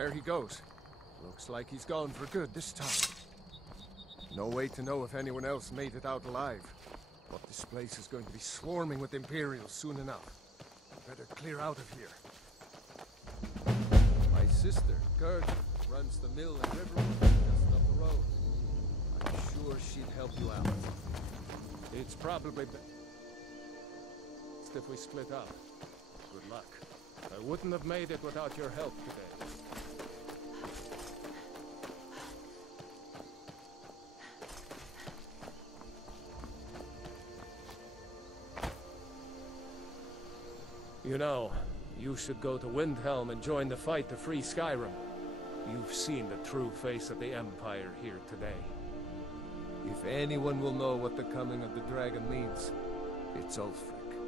There he goes. Looks like he's gone for good this time. No way to know if anyone else made it out alive. But this place is going to be swarming with Imperials soon enough. Better clear out of here. My sister, Gerd, runs the mill and river just up the road. I'm sure she'd help you out. It's probably best if we split up. Good luck. I wouldn't have made it without your help today. You know, you should go to Windhelm and join the fight to free Skyrim. You've seen the true face of the Empire here today. If anyone will know what the coming of the dragon means, it's Ulfric.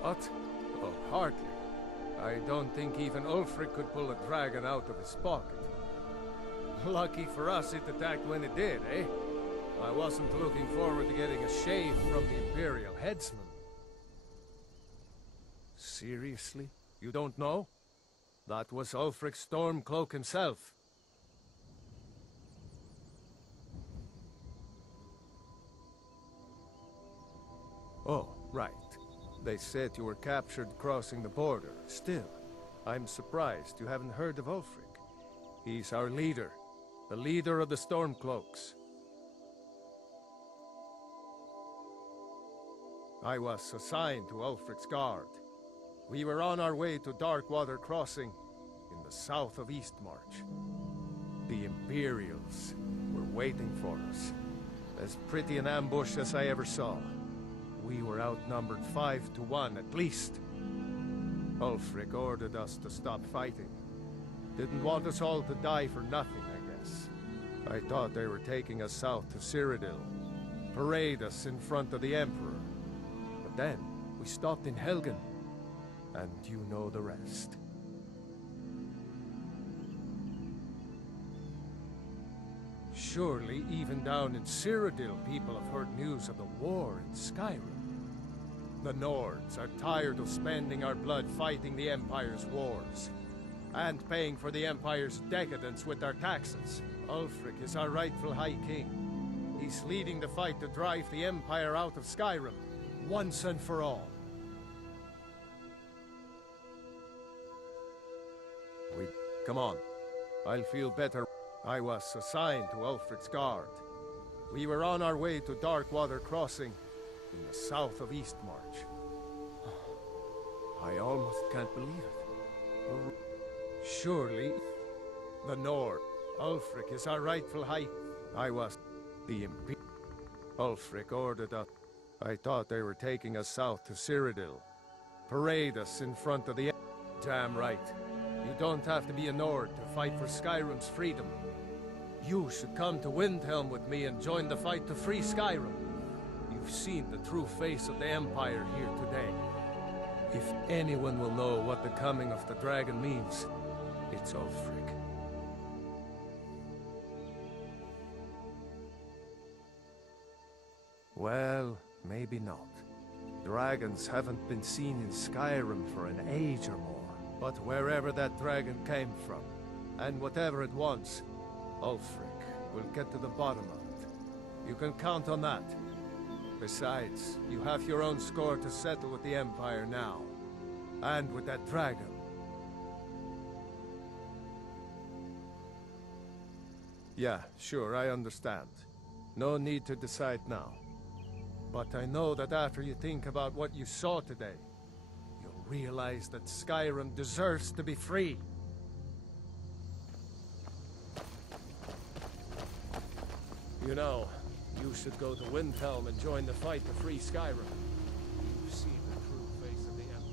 What? Oh, hardly. I don't think even Ulfric could pull a dragon out of his pocket. Lucky for us it attacked when it did, eh? I wasn't looking forward to getting a shave from the Imperial headsman. Seriously? You don't know? That was Ulfric Stormcloak himself. Oh, right. They said you were captured crossing the border. Still, I'm surprised you haven't heard of Ulfric. He's our leader. The leader of the Stormcloaks. I was assigned to Ulfric's guard. We were on our way to Darkwater Crossing, in the south of Eastmarch. The Imperials were waiting for us. As pretty an ambush as I ever saw. We were outnumbered 5 to 1 at least. Ulfric ordered us to stop fighting. Didn't want us all to die for nothing, I guess. I thought they were taking us south to Cyrodiil. Parade us in front of the Emperor. But then, we stopped in Helgen. And you know the rest. Surely, even down in Cyrodiil, people have heard news of the war in Skyrim. The Nords are tired of spending our blood fighting the Empire's wars, and paying for the Empire's decadence with our taxes. Ulfric is our rightful High King. He's leading the fight to drive the Empire out of Skyrim, once and for all. Come on. I'll feel better. I was assigned to Ulfric's guard. We were on our way to Darkwater Crossing, in the south of Eastmarch. I almost can't believe it. Surely, the Nord. Ulfric is our rightful High. I was the Imperial. Ulfric ordered us. I thought they were taking us south to Cyrodiil. Parade us in front of the... Damn right. You don't have to be a Nord to fight for Skyrim's freedom. You should come to Windhelm with me and join the fight to free Skyrim. You've seen the true face of the Empire here today. If anyone will know what the coming of the dragon means, it's Ulfric. Well, maybe not. Dragons haven't been seen in Skyrim for an age or more. But wherever that dragon came from, and whatever it wants, Ulfric will get to the bottom of it. You can count on that. Besides, you have your own score to settle with the Empire now. And with that dragon. Yeah, sure, I understand. No need to decide now. But I know that after you think about what you saw today, realize that Skyrim deserves to be free. You know, you should go to Windhelm and join the fight to free Skyrim. You've seen the true face of the Empire.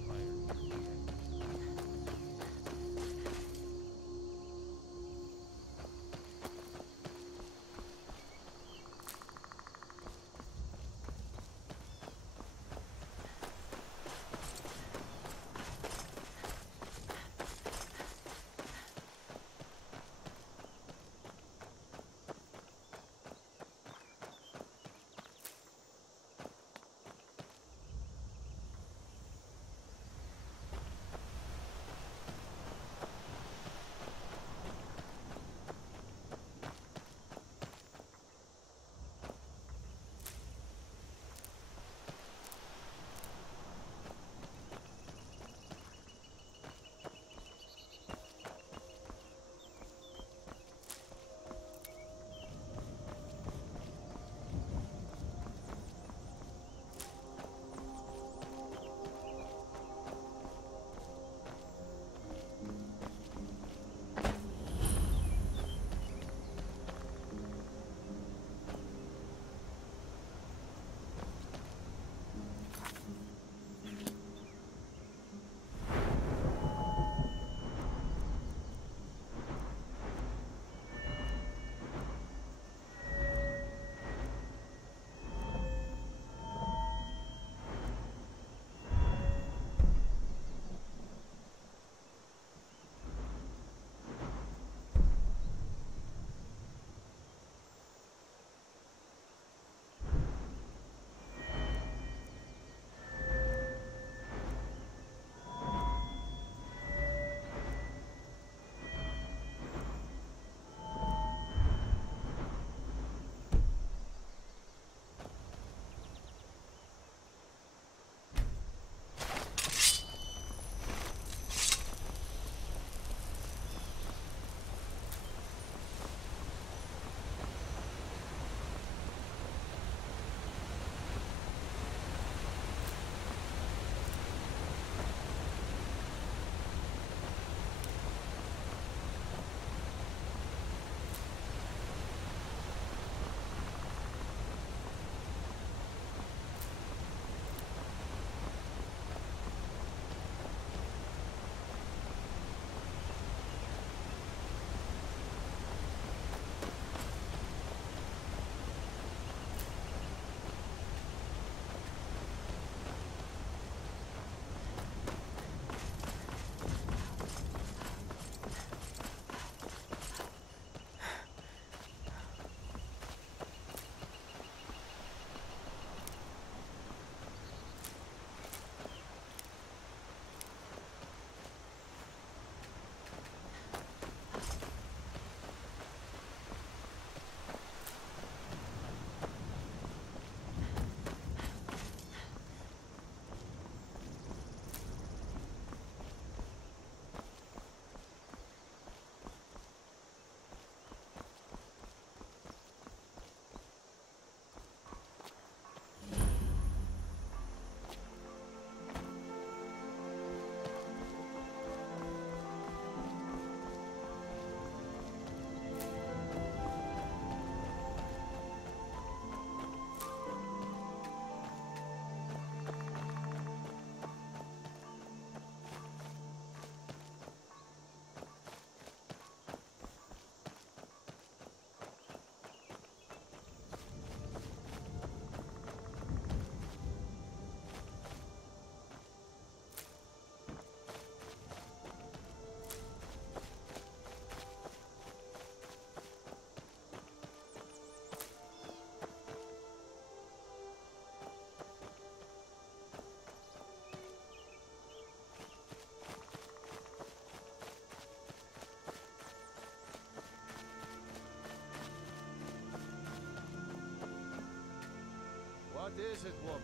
What is it, woman?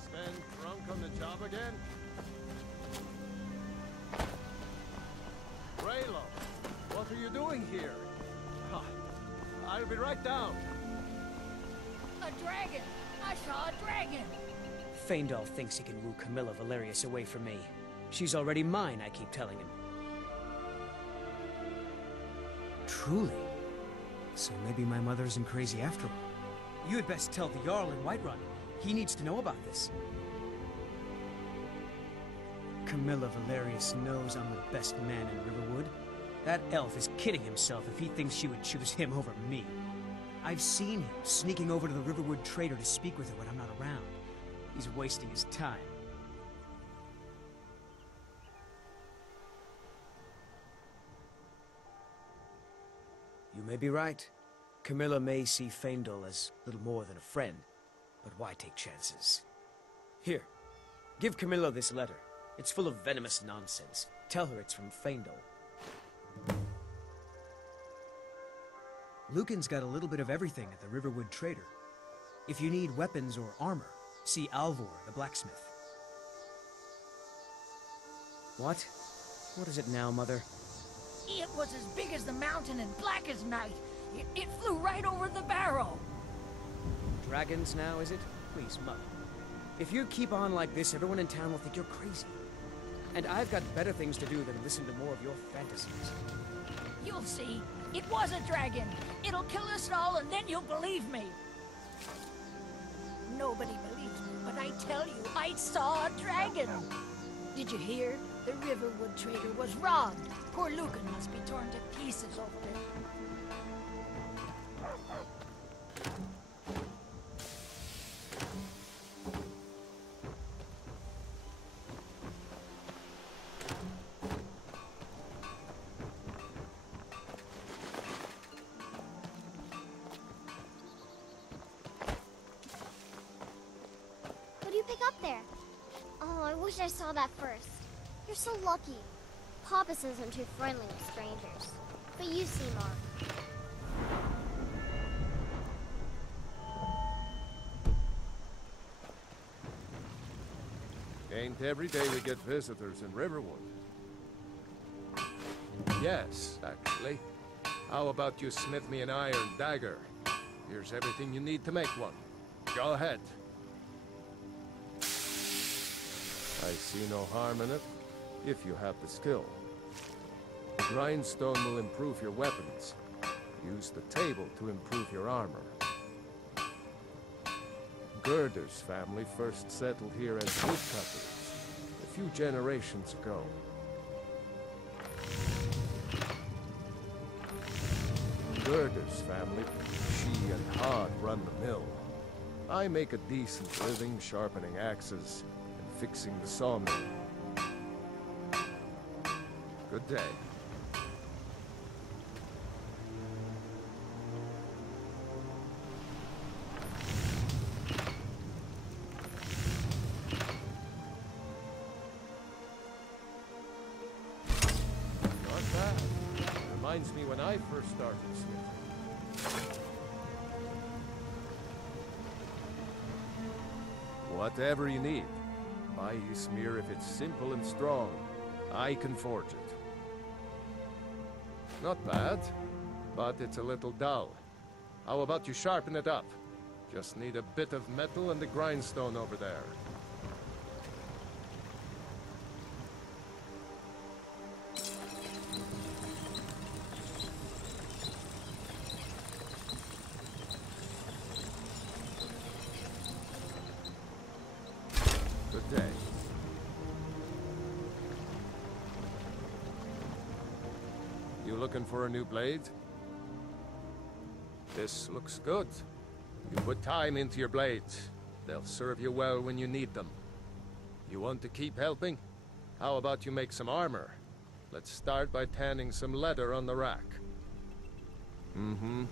Stand drunk on the job again? Raylo, what are you doing here? Ha, I'll be right down. A dragon! I saw a dragon! Faendal thinks he can woo Camilla Valerius away from me. She's already mine, I keep telling him. Truly? So maybe my mother isn't crazy after all. You had best tell the Jarl in Whiterun. He needs to know about this. Camilla Valerius knows I'm the best man in Riverwood. That elf is kidding himself if he thinks she would choose him over me. I've seen him sneaking over to the Riverwood trader to speak with her when I'm not around. He's wasting his time. You may be right. Camilla may see Faendal as little more than a friend, but why take chances? Here, give Camilla this letter. It's full of venomous nonsense. Tell her it's from Faendal. Lucan's got a little bit of everything at the Riverwood Trader. If you need weapons or armor, see Alvor, the blacksmith. What? What is it now, Mother? It was as big as the mountain and black as night. It flew right over the barrow. Dragons now, is it? Please, Mother. If you keep on like this, everyone in town will think you're crazy. And I've got better things to do than listen to more of your fantasies. You'll see. It was a dragon. It'll kill us all, and then you'll believe me. Nobody believes me, but I tell you, I saw a dragon. Did you hear? The Riverwood trader was robbed. Poor Lucan must be torn to pieces over it. What do you pick up there? Oh, I wish I saw that first. You're so lucky. Papa says I'm too friendly with strangers. But you seem on. Ain't every day we get visitors in Riverwood. Yes, actually. How about you smith me an iron dagger? Here's everything you need to make one. Go ahead. I see no harm in it, if you have the skill. The grindstone will improve your weapons. Use the table to improve your armor. Gerder's family first settled here as woodcutters a few generations ago. Gerder's family, she and Hod run the mill. I make a decent living sharpening axes and fixing the sawmill. Good day. Not bad. Reminds me when I first started smithing. Whatever you need. My smear, if it's simple and strong, I can forge it. Not bad, but it's a little dull. How about you sharpen it up? Just need a bit of metal and the grindstone over there. Good day. You looking for a new blade? This looks good. You put time into your blades. They'll serve you well when you need them. You want to keep helping? How about you make some armor? Let's start by tanning some leather on the rack. Mm-hmm.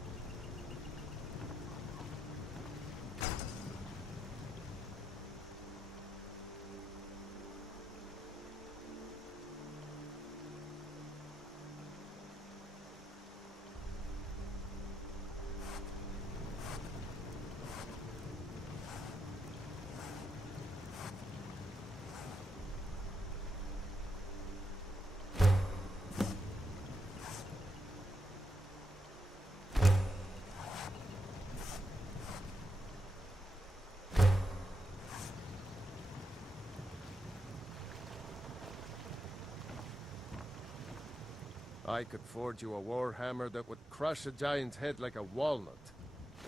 I could forge you a warhammer that would crush a giant's head like a walnut.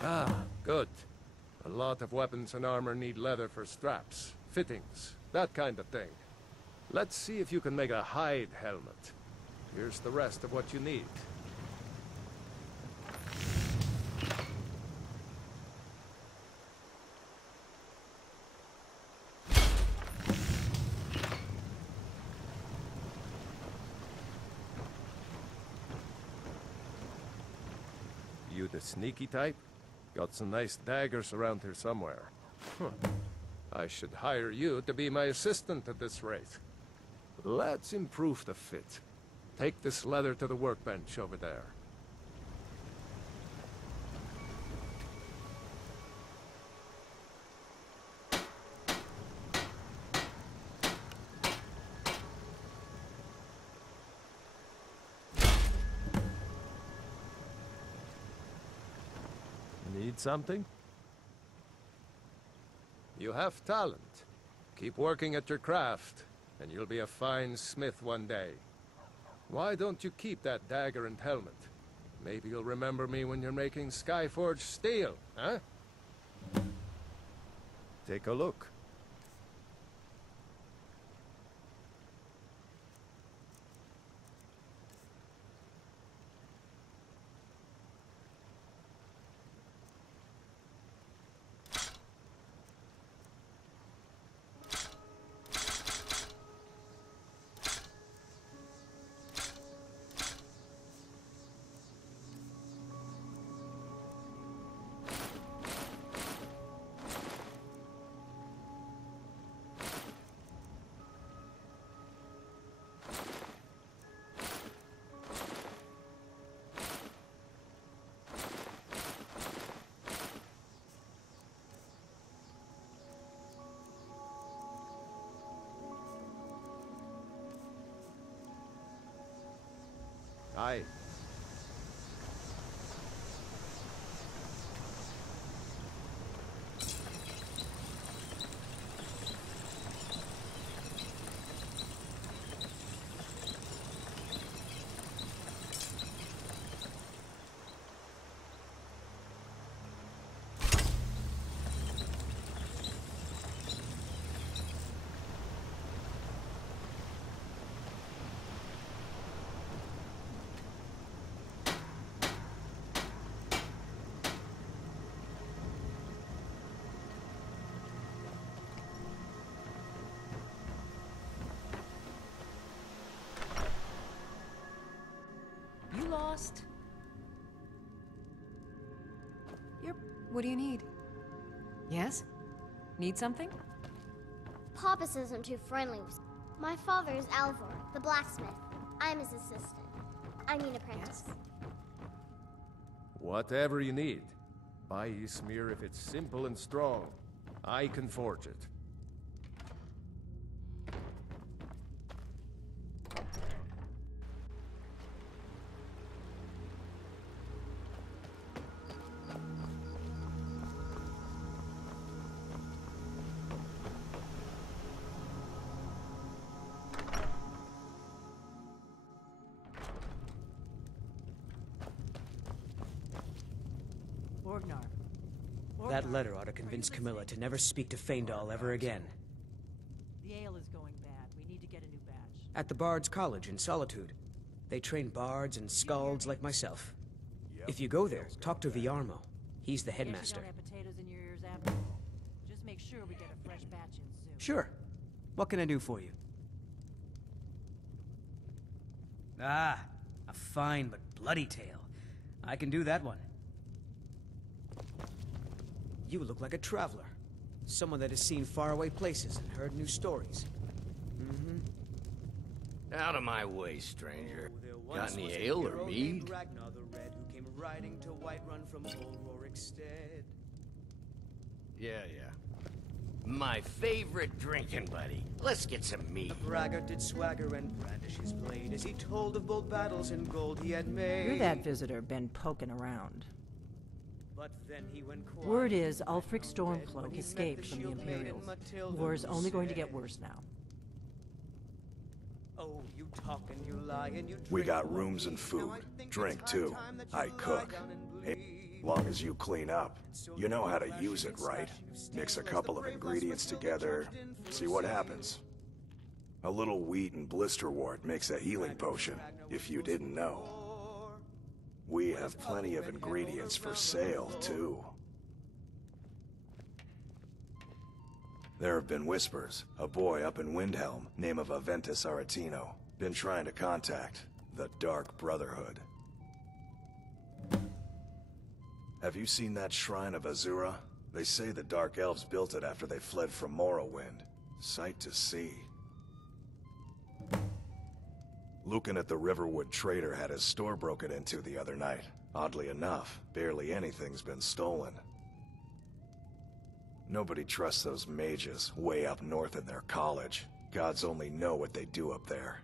Ah, good. A lot of weapons and armor need leather for straps, fittings, that kind of thing. Let's see if you can make a hide helmet. Here's the rest of what you need. You the sneaky type? Got some nice daggers around here somewhere. Huh. I should hire you to be my assistant at this rate. Let's improve the fit. Take this leather to the workbench over there. Need something? You have talent. Keep working at your craft, and you'll be a fine smith one day. Why don't you keep that dagger and helmet? Maybe you'll remember me when you're making Skyforged steel, huh? Take a look. Aye. Lost? What do you need? Yes? Need something? Papa isn't too friendly. My father is Alvor, the blacksmith. I'm his assistant. I mean apprentice. Yes. Whatever you need. Buy Ysmir if it's simple and strong. I can forge it. That letter ought to convince Camilla to never speak to Faendal ever again. The ale is going bad. We need to get a new batch. At the Bard's College in Solitude. They train bards and skalds like myself. If you go there, talk to Viarmo. He's the headmaster. Guess you don't have potatoes in your ears after all. Just make sure we get a fresh batch in soon. Sure. What can I do for you? Ah, a fine but bloody tale. I can do that one. You look like a traveler. Someone that has seen faraway places and heard new stories. Out of my way, stranger. Oh, Got any ale or mead? Ragnar the Red, who came riding to Whiterun from old Rorikstead. Yeah. My favorite drinking buddy. Let's get some mead. The braggart did swagger and brandish his blade as he told of bold battles and gold he had made. You're that visitor been poking around. But then he went quiet. Word is Ulfric When Stormcloak he met escaped the from the shield maiden Imperials. Matilda, War is who only going to said, get worse now. Oh, you talk and you lie and you We drink got like rooms me. and food. Now I think Drink it's high too. time that I you lie cook. down and Hey, bleed. long as you clean up. So You know how to flashing use it, and right? slashing of Mix a steel as couple the of brave ingredients husband will be together. charged in See what full happens. A little wheat and blisterwort makes a healing potion, if you didn't know. We have plenty of ingredients for sale, too. There have been whispers. A boy up in Windhelm, name of Aventus Aretino, been trying to contact the Dark Brotherhood. Have you seen that shrine of Azura? They say the Dark Elves built it after they fled from Morrowind. Sight to see. Lucan at the Riverwood Trader had his store broken into the other night. Oddly enough, barely anything's been stolen. Nobody trusts those mages way up north in their college. Gods only know what they do up there.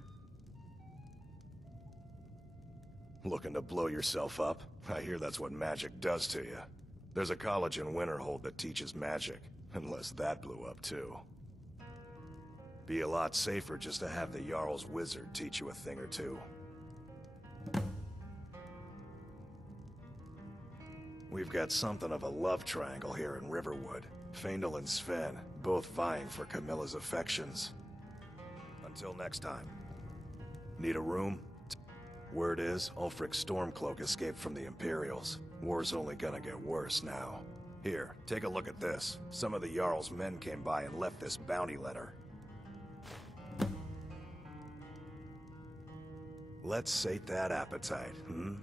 Looking to blow yourself up? I hear that's what magic does to you. There's a college in Winterhold that teaches magic, unless that blew up too. Be a lot safer just to have the Jarl's wizard teach you a thing or two. We've got something of a love triangle here in Riverwood. Faendal and Sven, both vying for Camilla's affections. Until next time. Need a room? Word is, Ulfric's Stormcloak escaped from the Imperials. War's only gonna get worse now. Here, take a look at this. Some of the Jarl's men came by and left this bounty letter. Let's sate that appetite, hmm?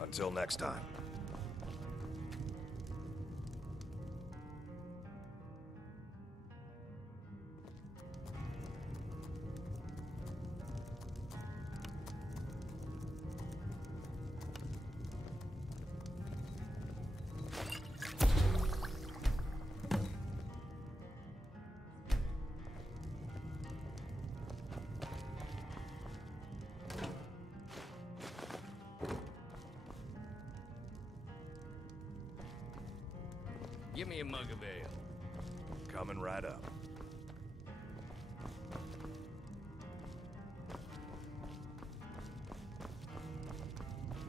Until next time. Give me a mug of ale. Coming right up.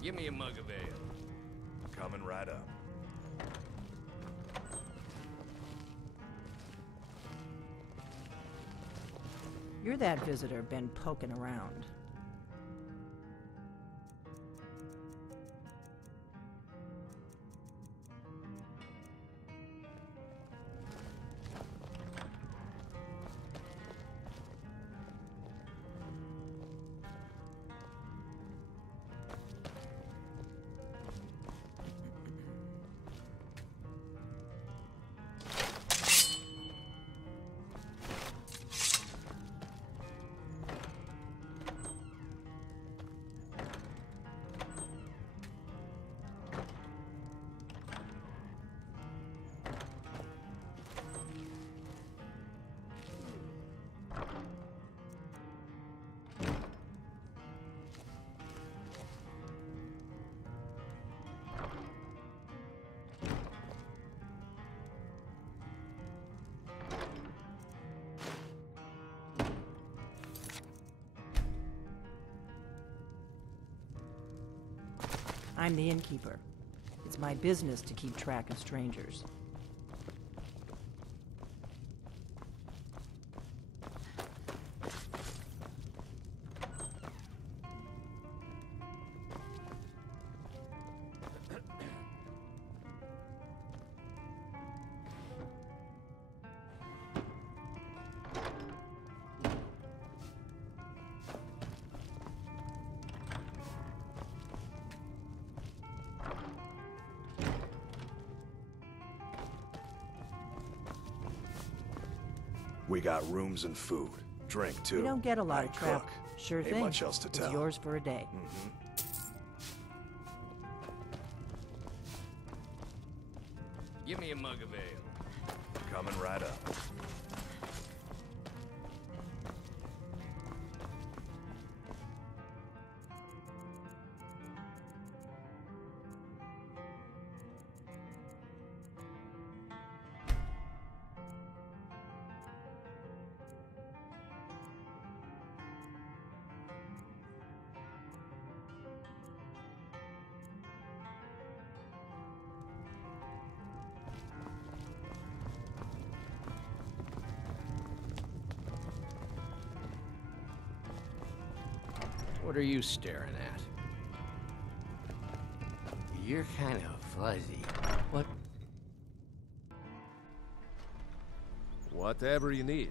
Give me a mug of ale. Coming right up. You're that visitor been poking around. I'm the innkeeper. It's my business to keep track of strangers. We got rooms and food. Drink, too. We don't get a lot I of travel. cook. Sure Ain't thing. much else to It's tell. yours for a day. Give me a mug of ale. Coming right up. What are you staring at? You're kind of fuzzy. What? Whatever you need.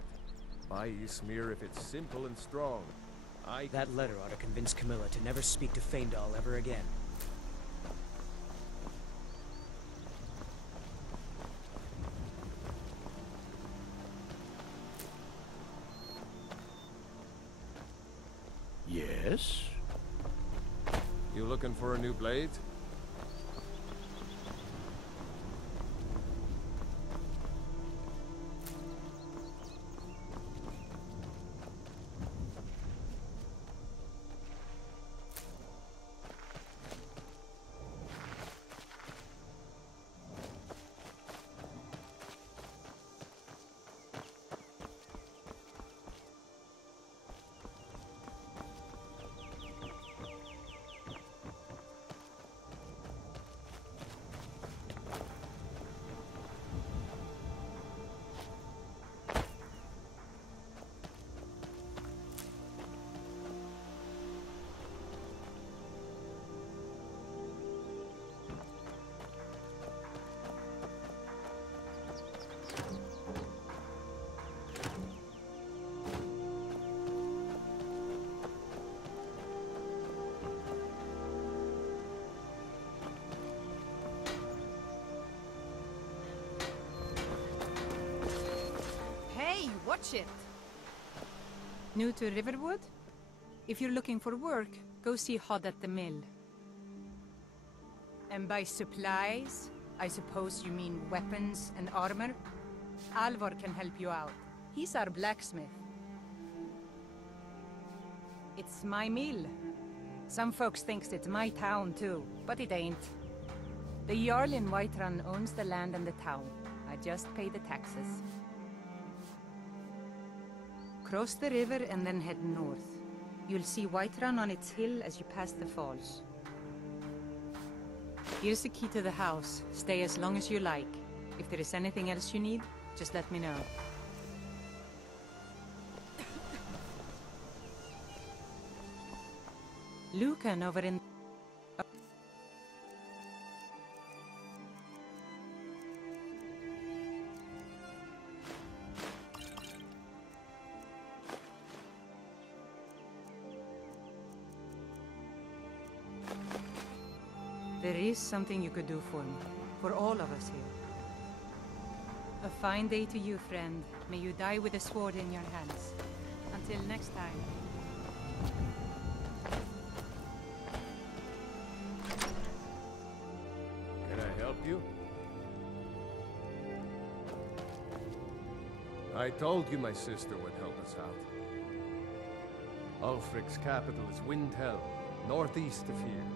Buy Ysmir if it's simple and strong. That letter ought to convince Camilla to never speak to Faendal ever again. Yes? You looking for a new blade? Hey, watch it! New to Riverwood? If you're looking for work, go see Hod at the mill. And by supplies, I suppose you mean weapons and armor? Alvor can help you out. He's our blacksmith. It's my mill. Some folks thinks it's my town too, but it ain't. The Jarl in Whiterun owns the land and the town. I just pay the taxes. Cross the river and then head north. You'll see Whiterun on its hill as you pass the falls. Here's the key to the house. Stay as long as you like. If there is anything else you need, just let me know. Lucan over in... There is something you could do for me, for all of us here. A fine day to you, friend. May you die with a sword in your hands. Until next time. Can I help you? I told you my sister would help us out. Ulfric's capital is Windhelm, northeast of here.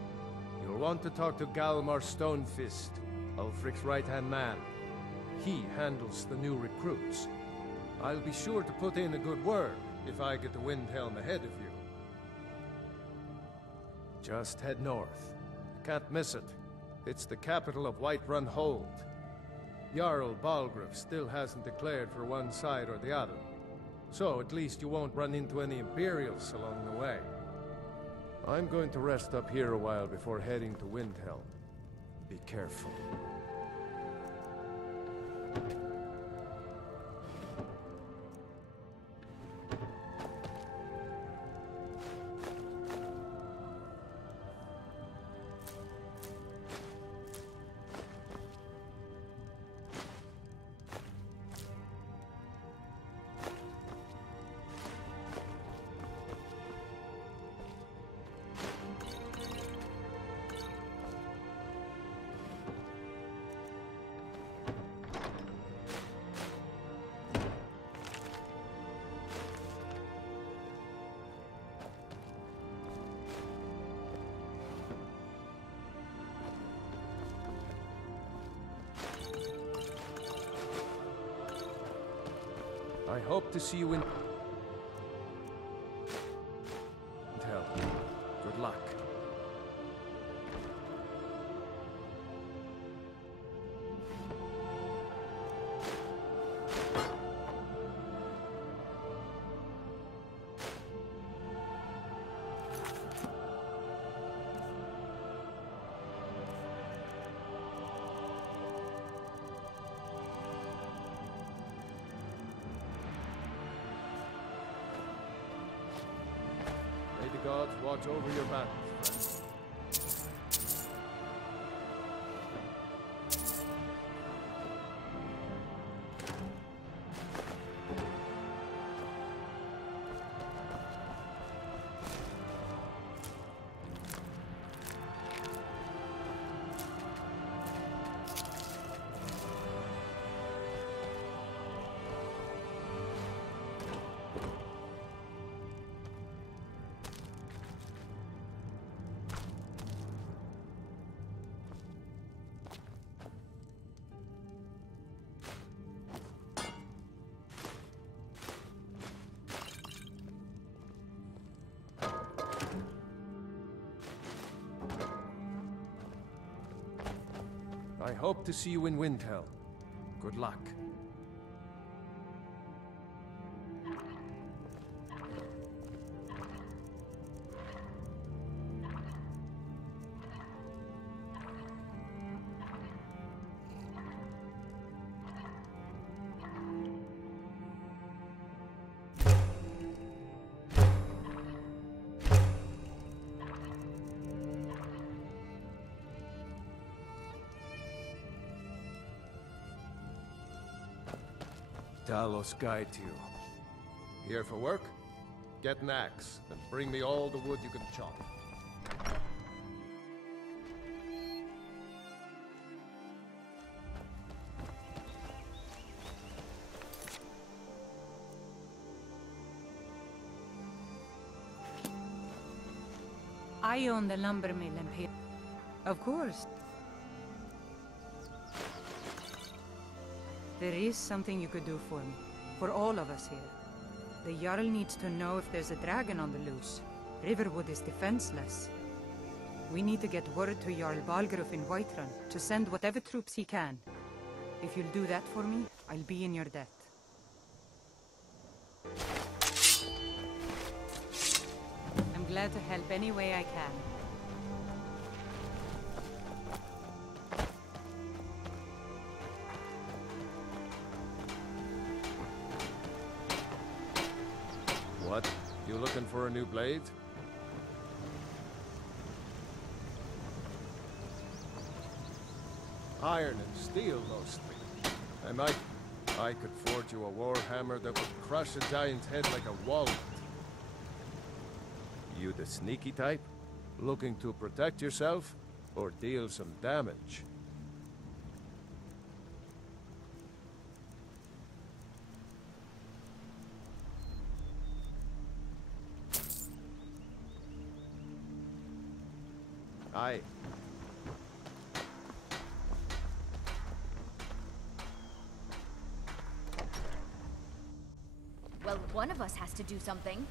You'll want to talk to Galmar Stonefist, Ulfric's right-hand man. He handles the new recruits. I'll be sure to put in a good word if I get to Windhelm ahead of you. Just head north. Can't miss it. It's the capital of Whiterun Hold. Jarl Balgruuf still hasn't declared for one side or the other. So at least you won't run into any Imperials along the way. I'm going to rest up here a while before heading to Windhelm. Be careful. I hope to see you in... Windhelm. Good luck. gods watch over your battles, friend. I hope to see you in Windhelm. Good luck. Talos guide you. Here for work? Get an axe, and bring me all the wood you can chop. I own the lumber mill and pay. Of course. There is something you could do for me. For all of us here. The Jarl needs to know if there's a dragon on the loose. Riverwood is defenseless. We need to get word to Jarl Balgruuf in Whiterun to send whatever troops he can. If you'll do that for me, I'll be in your debt. I'm glad to help any way I can. What? You looking for a new blade? Iron and steel, mostly. I could forge you a warhammer that would crush a giant's head like a walnut. You the sneaky type? Looking to protect yourself? Or deal some damage? Aye. Well, one of us has to do something.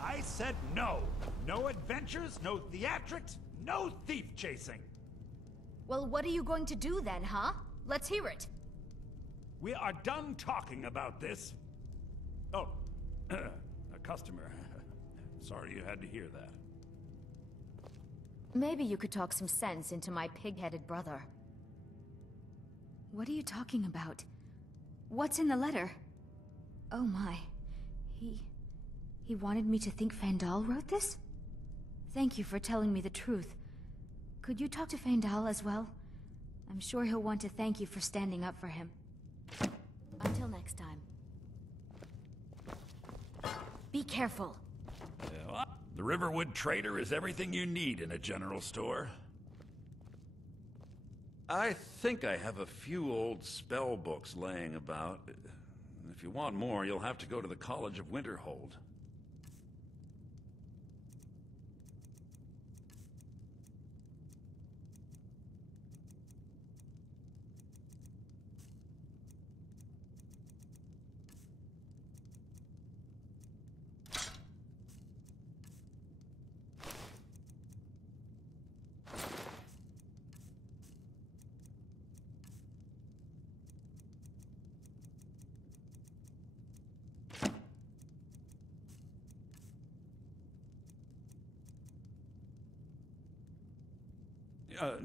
I said no. No adventures, no theatrics, no thief chasing. Well, what are you going to do then, huh? Let's hear it. We are done talking about this. Oh, a customer. Sorry you had to hear that. Maybe you could talk some sense into my pig-headed brother. What are you talking about? What's in the letter? Oh my. He wanted me to think Fandal wrote this? Thank you for telling me the truth. Could you talk to Fandal as well? I'm sure he'll want to thank you for standing up for him. Until next time. Be careful. The Riverwood Trader is everything you need in a general store. I think I have a few old spell books laying about. If you want more, you'll have to go to the College of Winterhold.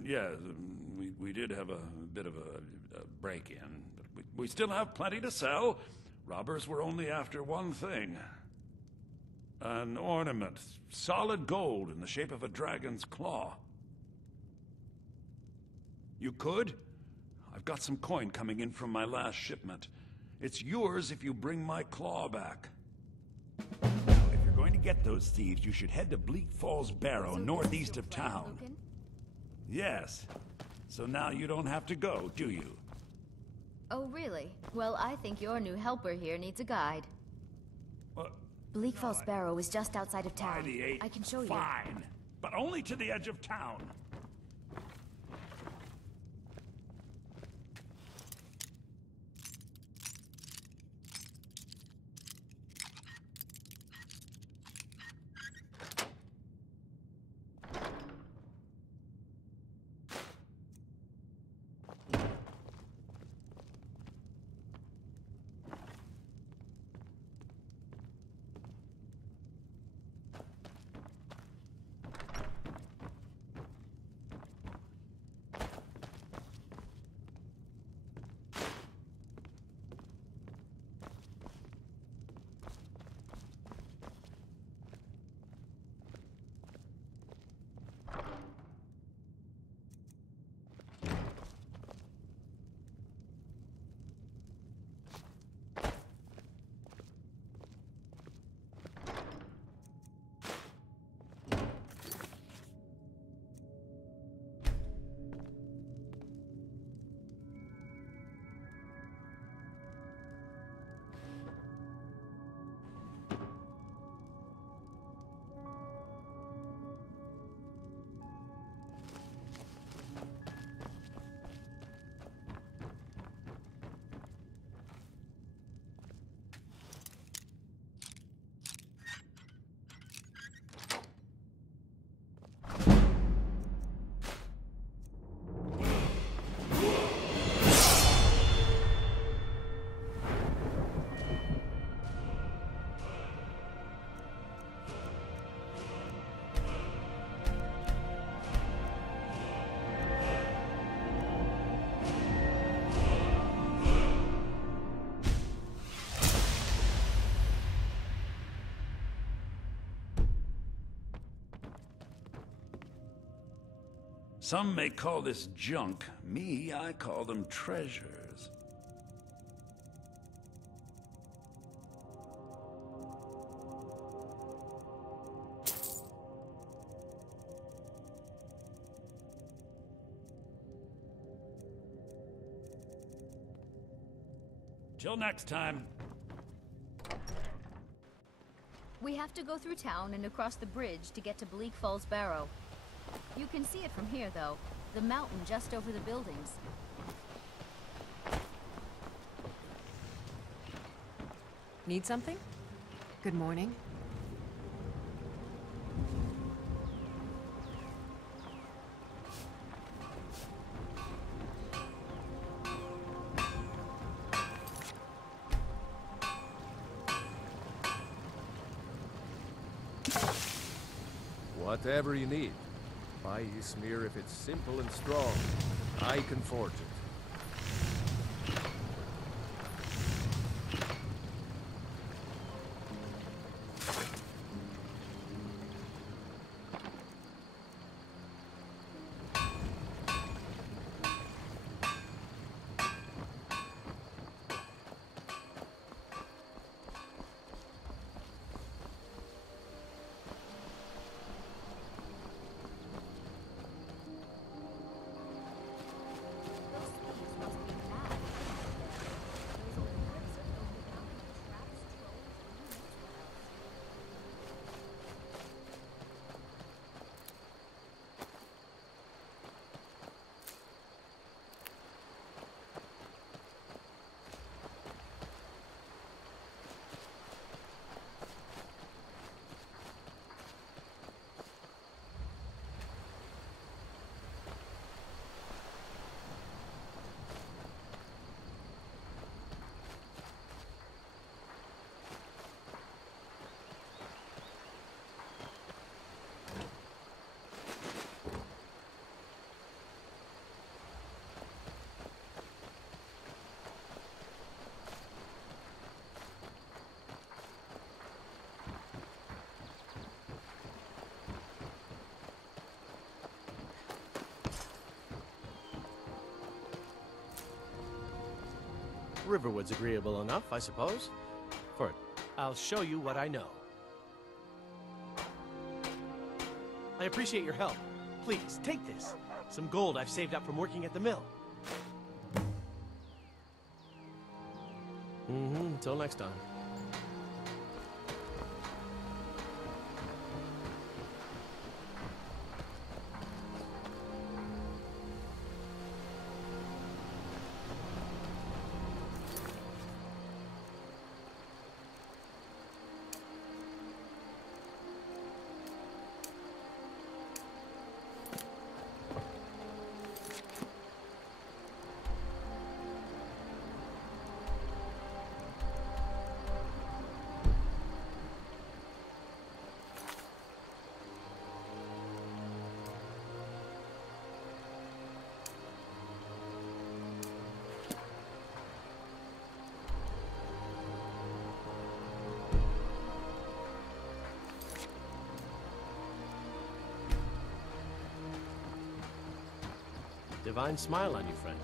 Yeah, we did have a bit of a break-in, but we still have plenty to sell. Robbers were only after one thing. An ornament, solid gold in the shape of a dragon's claw. You could? I've got some coin coming in from my last shipment. It's yours if you bring my claw back. Now, if you're going to get those thieves, you should head to Bleak Falls Barrow, So northeast this of is your friend, town. Lucan? Yes. So now you don't have to go, do you? Oh, really? Well, I think your new helper here needs a guide. What? Bleak Falls Barrow is just outside of town. By the eight. I can show you. Fine. But only to the edge of town. Some may call this junk. Me, I call them treasures. Till next time. We have to go through town and across the bridge to get to Bleak Falls Barrow. You can see it from here, though. The mountain just over the buildings. Need something? Good morning. Whatever you need. Buy Ysmir if it's simple and strong. I can forge it. Riverwood's agreeable enough, I suppose. For I'll show you what I know. I appreciate your help. Please, take this. Some gold I've saved up from working at the mill. Until next time. Divine smile on you, friend.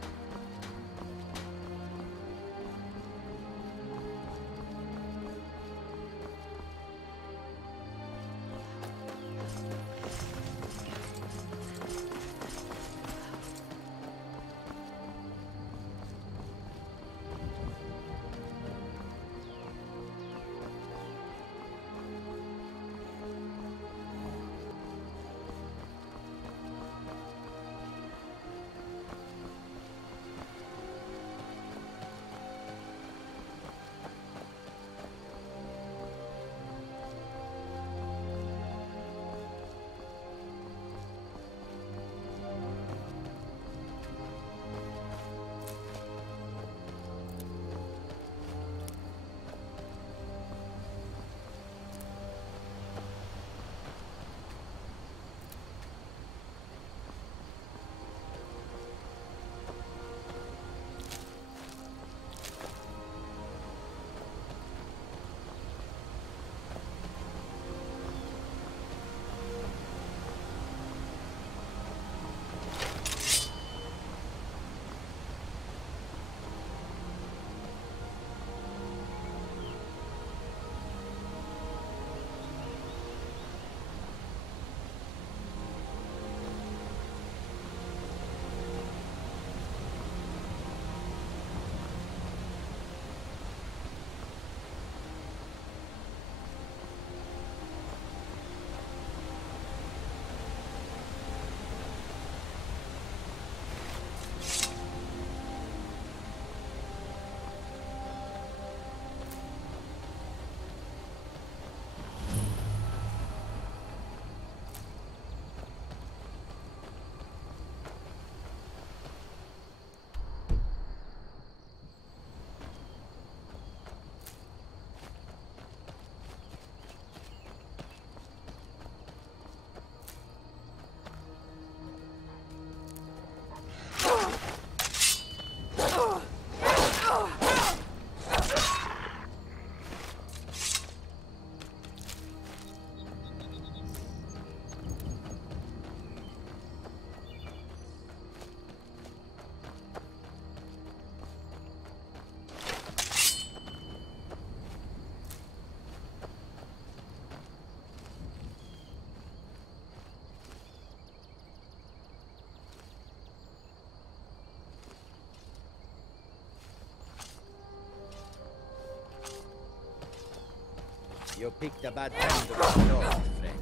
You picked a bad time to run off, friend.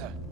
was that?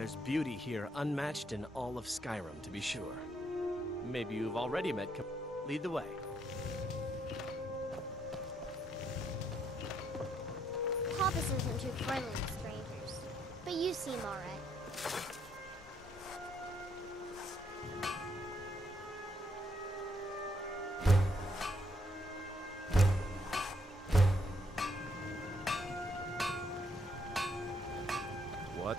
There's beauty here unmatched in all of Skyrim, to be sure. Maybe you've already met Lead the way. Papas isn't too friendly with strangers, but you seem alright. What?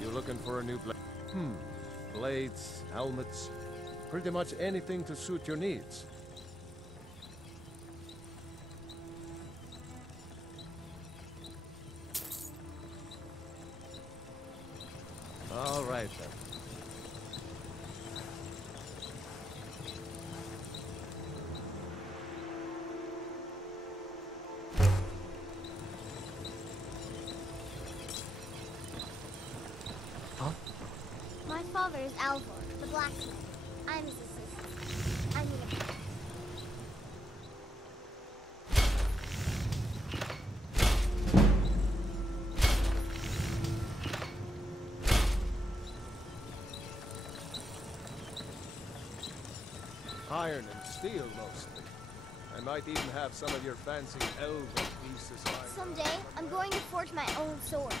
You looking for a new blade? Blades, helmets, pretty much anything to suit your needs. All right then. My father is Alvor, the blacksmith. I'm his assistant. I mean, Iron and steel, mostly. I might even have some of your fancy elven pieces. someday I'm going to forge my own sword.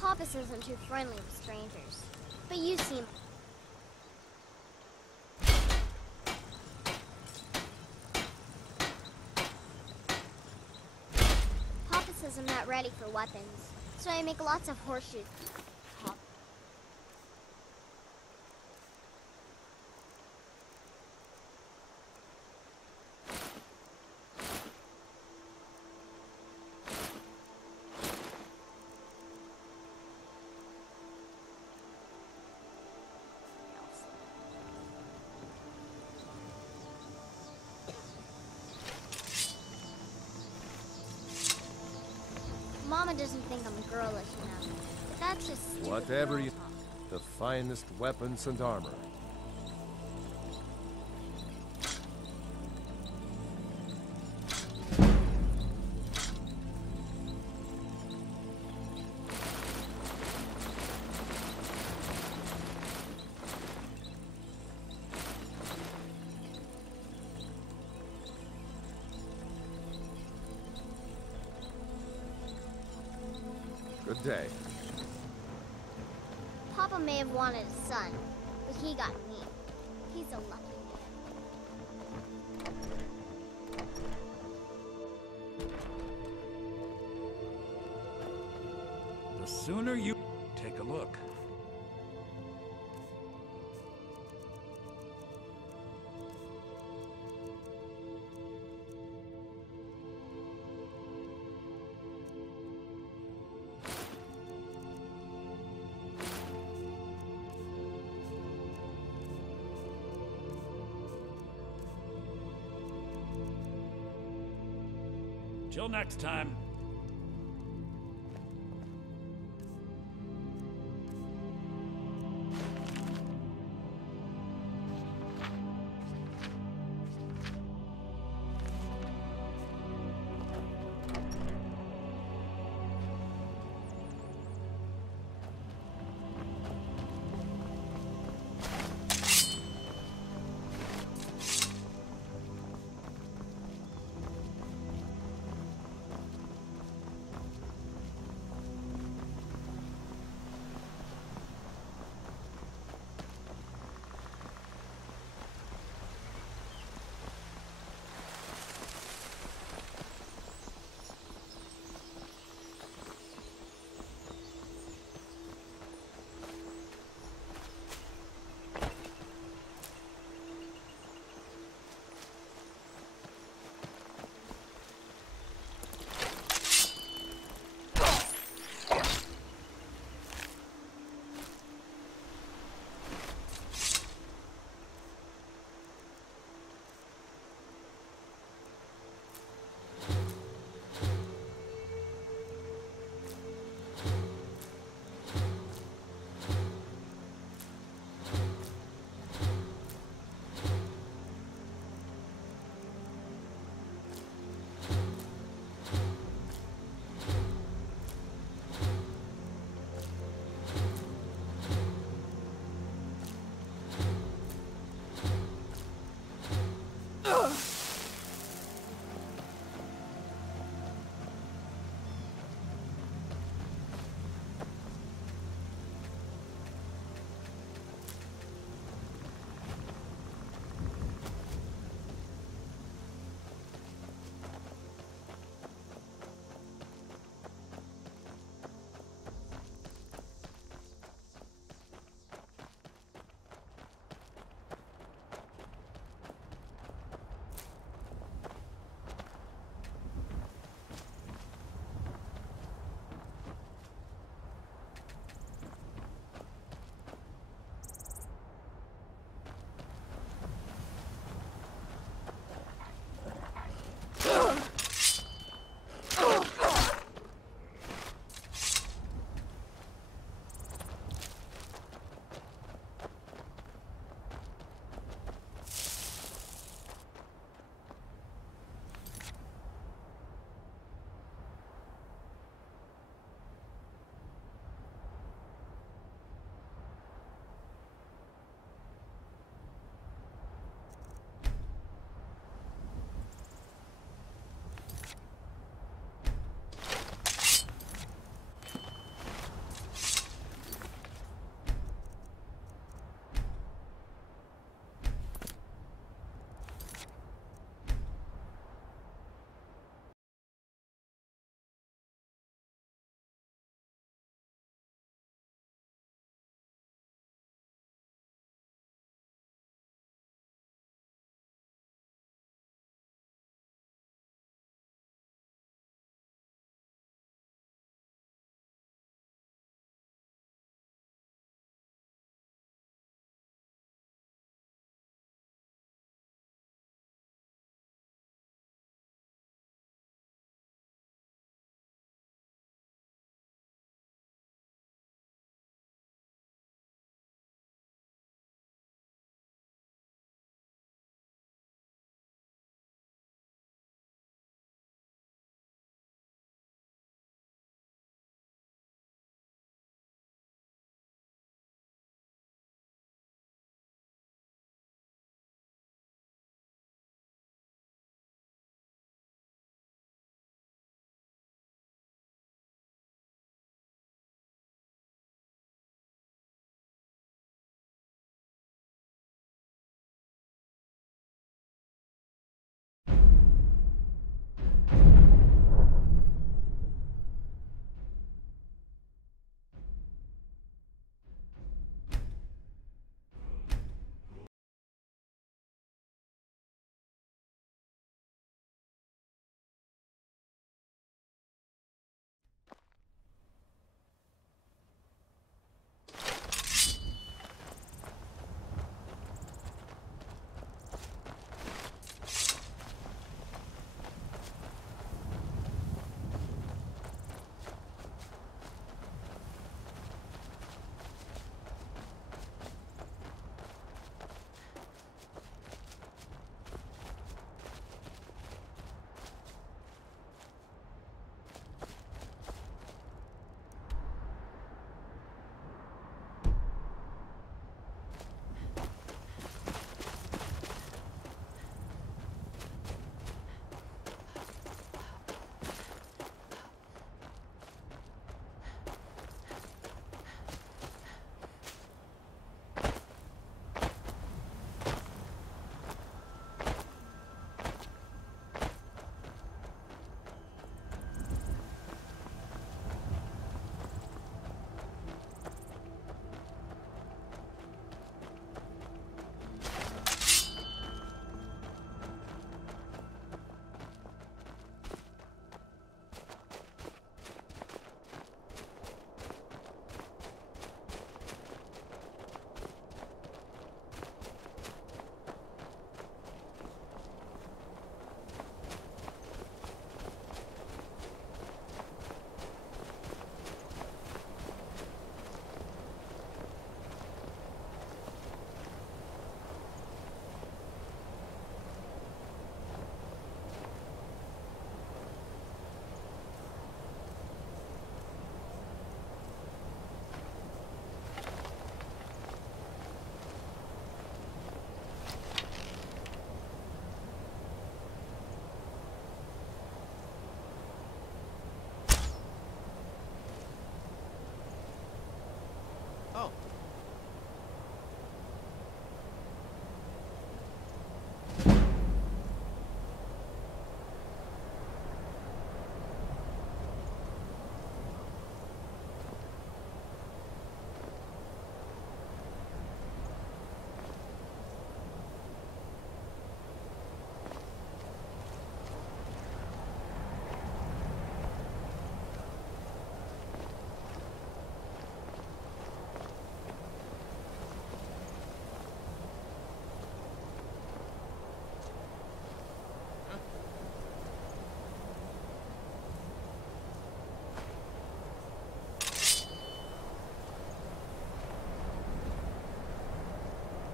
Papas isn't too friendly with strangers, but you seem... Papa says I'm not ready for weapons, so I make lots of horseshoes. Mama doesn't think I'm girlish enough, but that's just stupid. Whatever girl you... talk. The finest weapons and armor. Good day. Papa may have wanted a son, but he got me. He's a lucky The sooner you take a look. Till next time. Oh.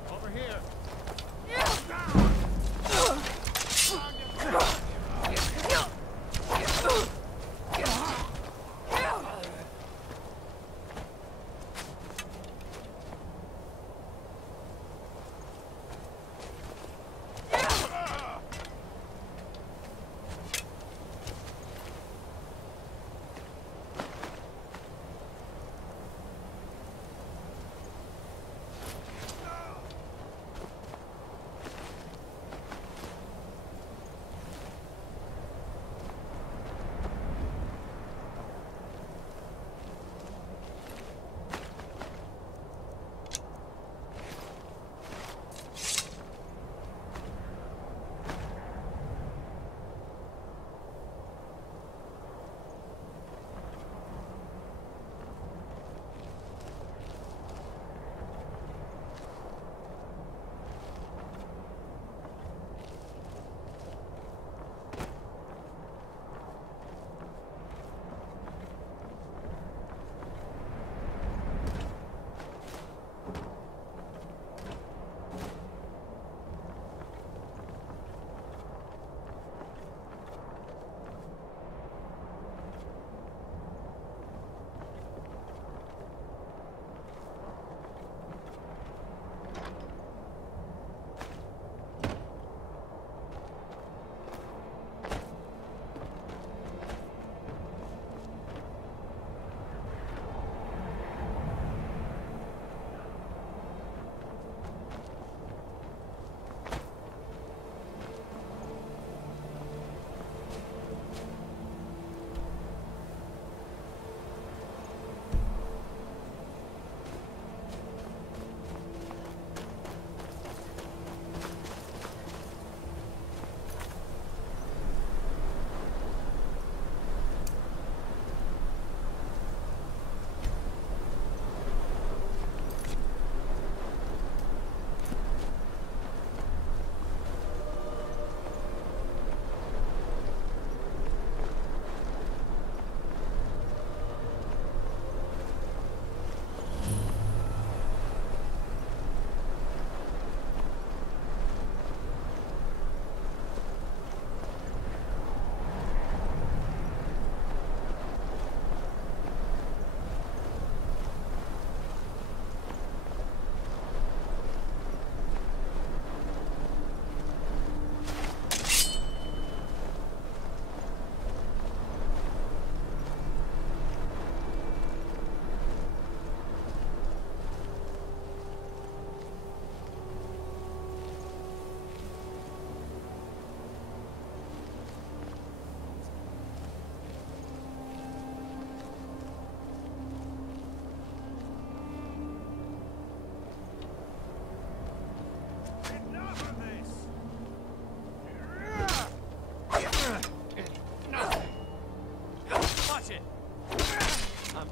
Over here.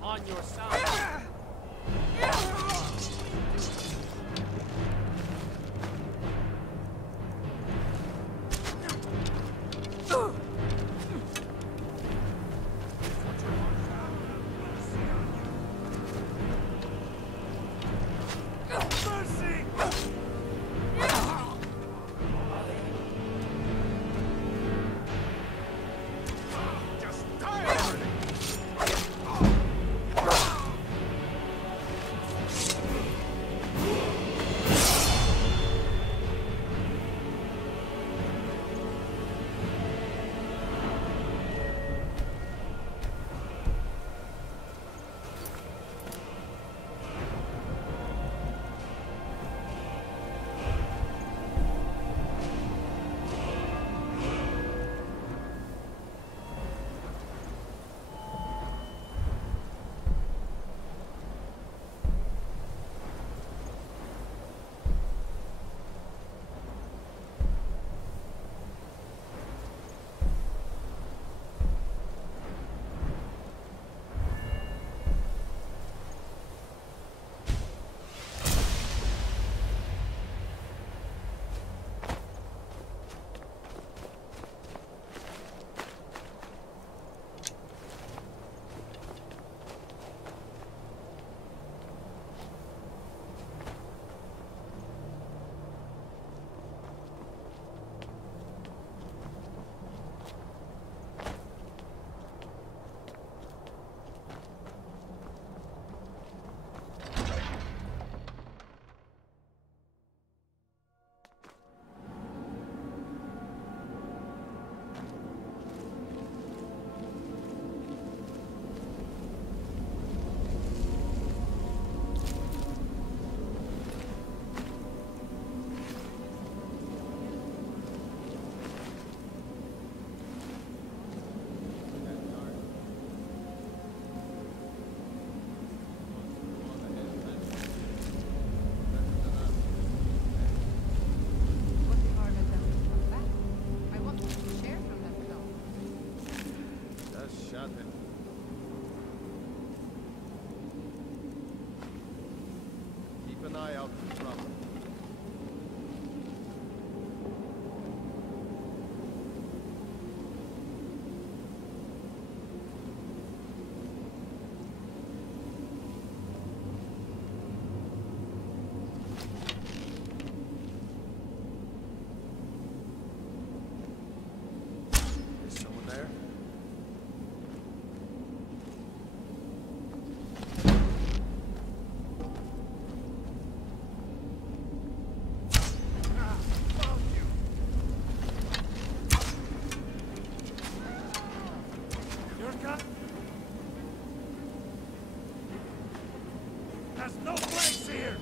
on your side. out of trouble. Is someone there? There's no place here!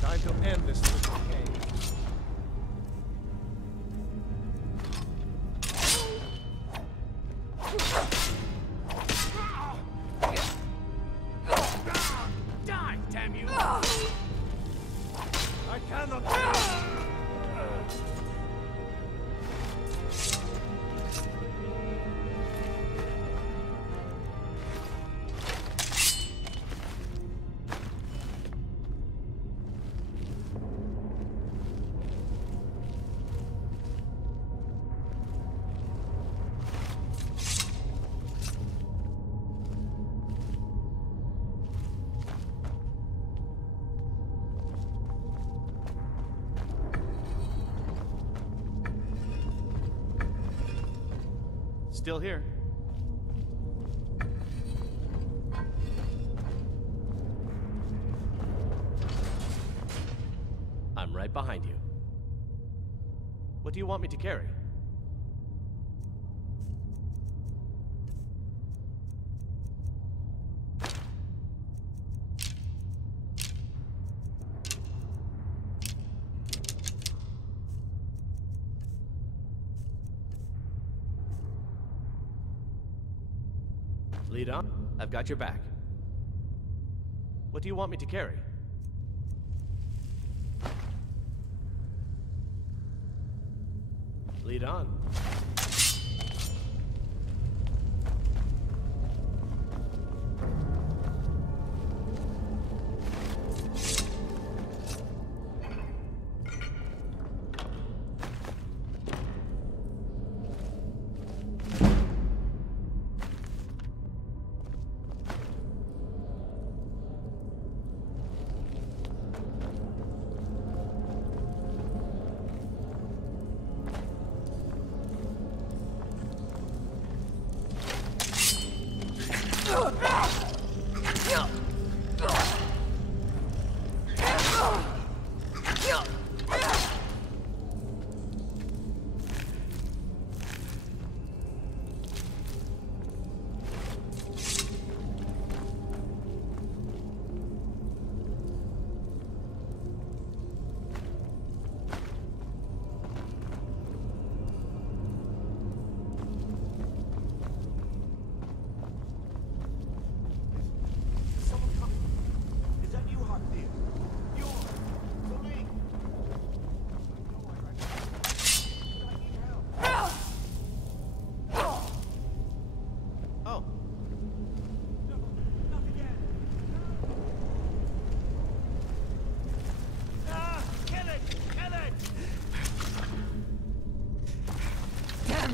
Time to end this little game. Die, damn you! I cannot. Still here. I'm right behind you. What do you want me to carry? Lead on. I've got your back. What do you want me to carry? Lead on.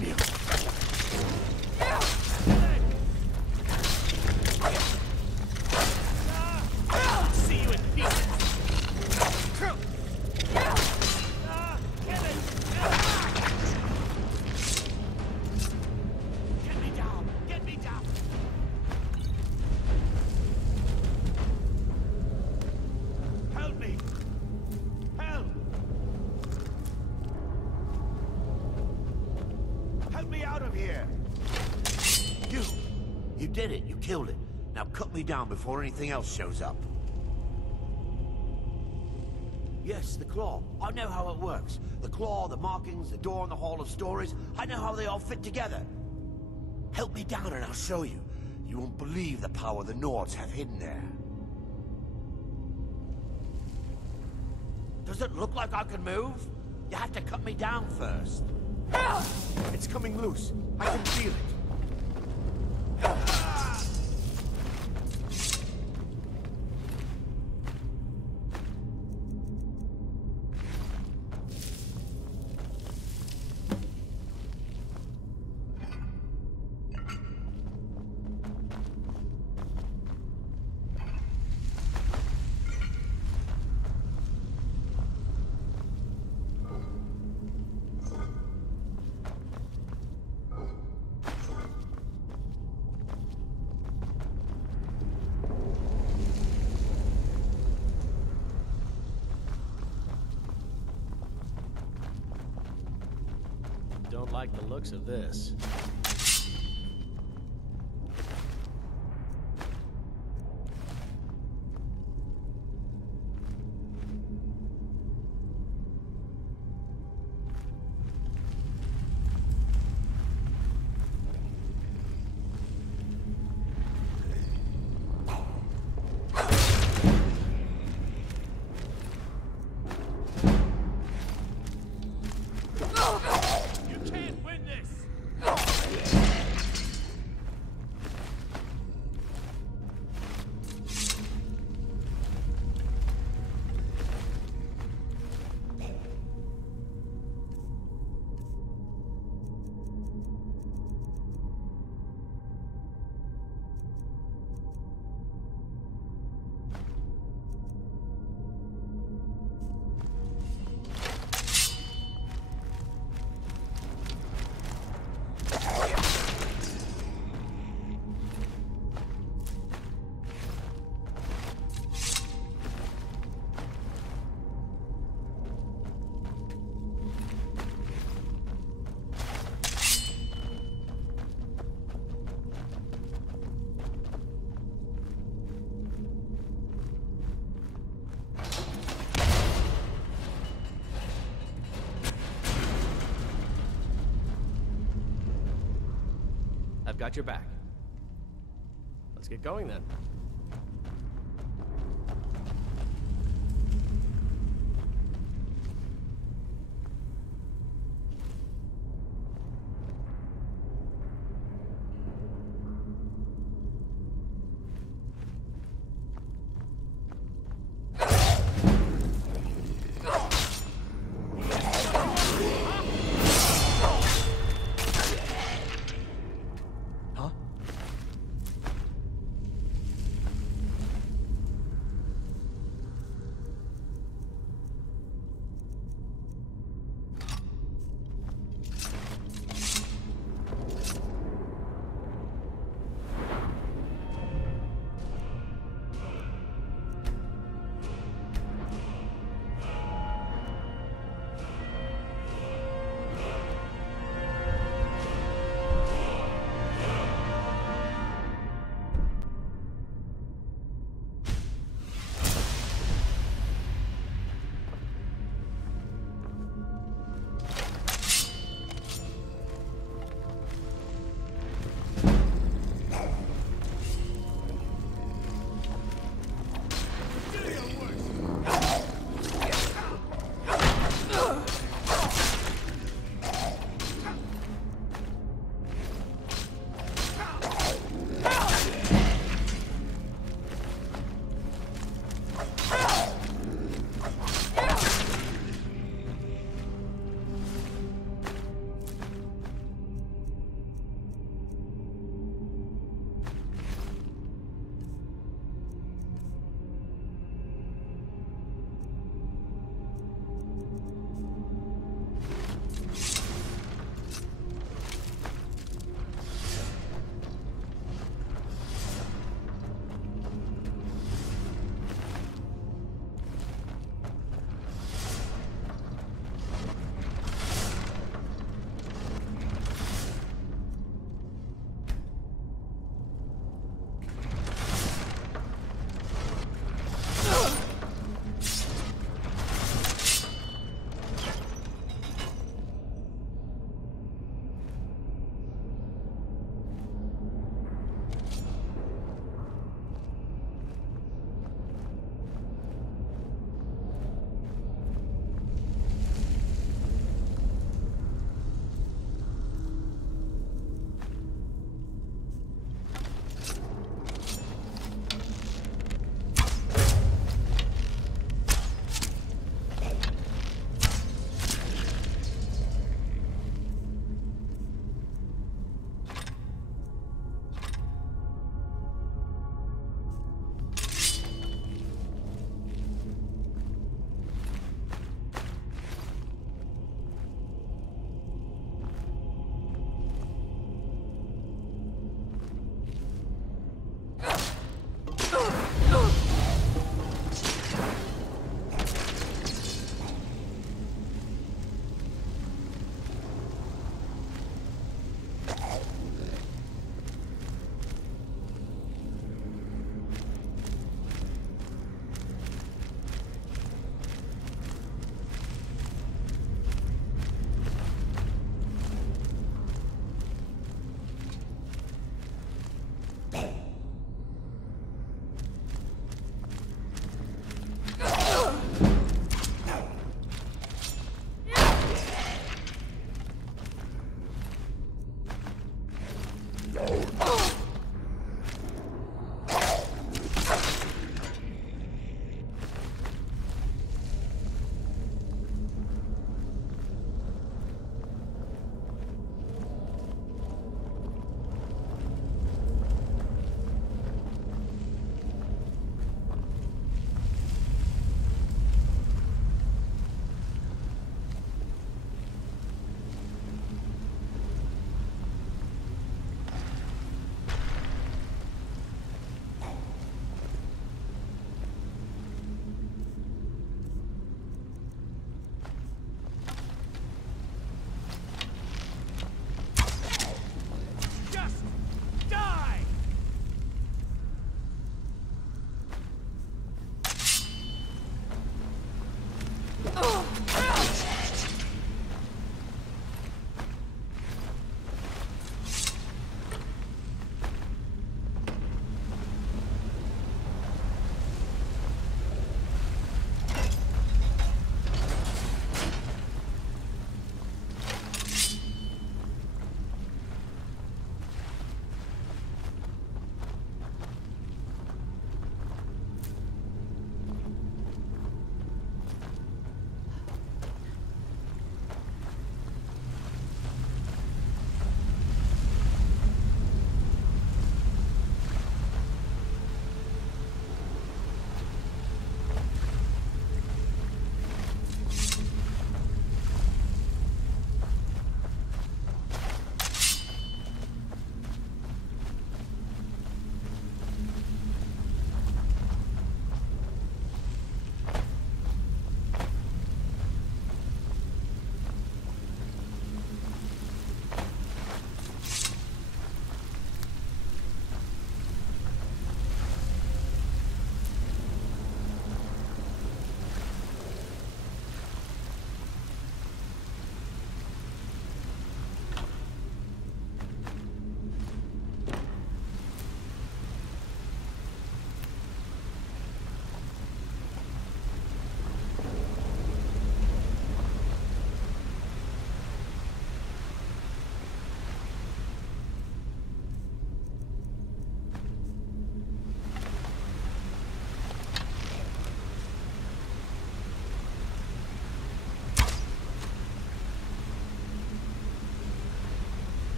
Damn you! See you in pieces! Get me down! Get me down! Help me! Help! Help me out of here! You did it. You killed it. Now cut me down before anything else shows up. Yes, the claw. I know how it works. The claw, the markings, the door in the Hall of Stories. I know how they all fit together. Help me down and I'll show you. You won't believe the power the Nords have hidden there. Does it look like I can move? You have to cut me down first. It's coming loose. I can feel it. Don't like the looks of this. I've got your back. Let's get going then.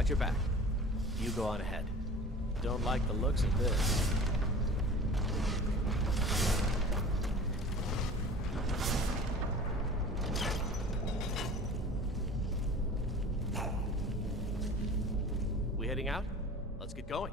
got your back. You go on ahead. Don't like the looks of this. We heading out? Let's get going.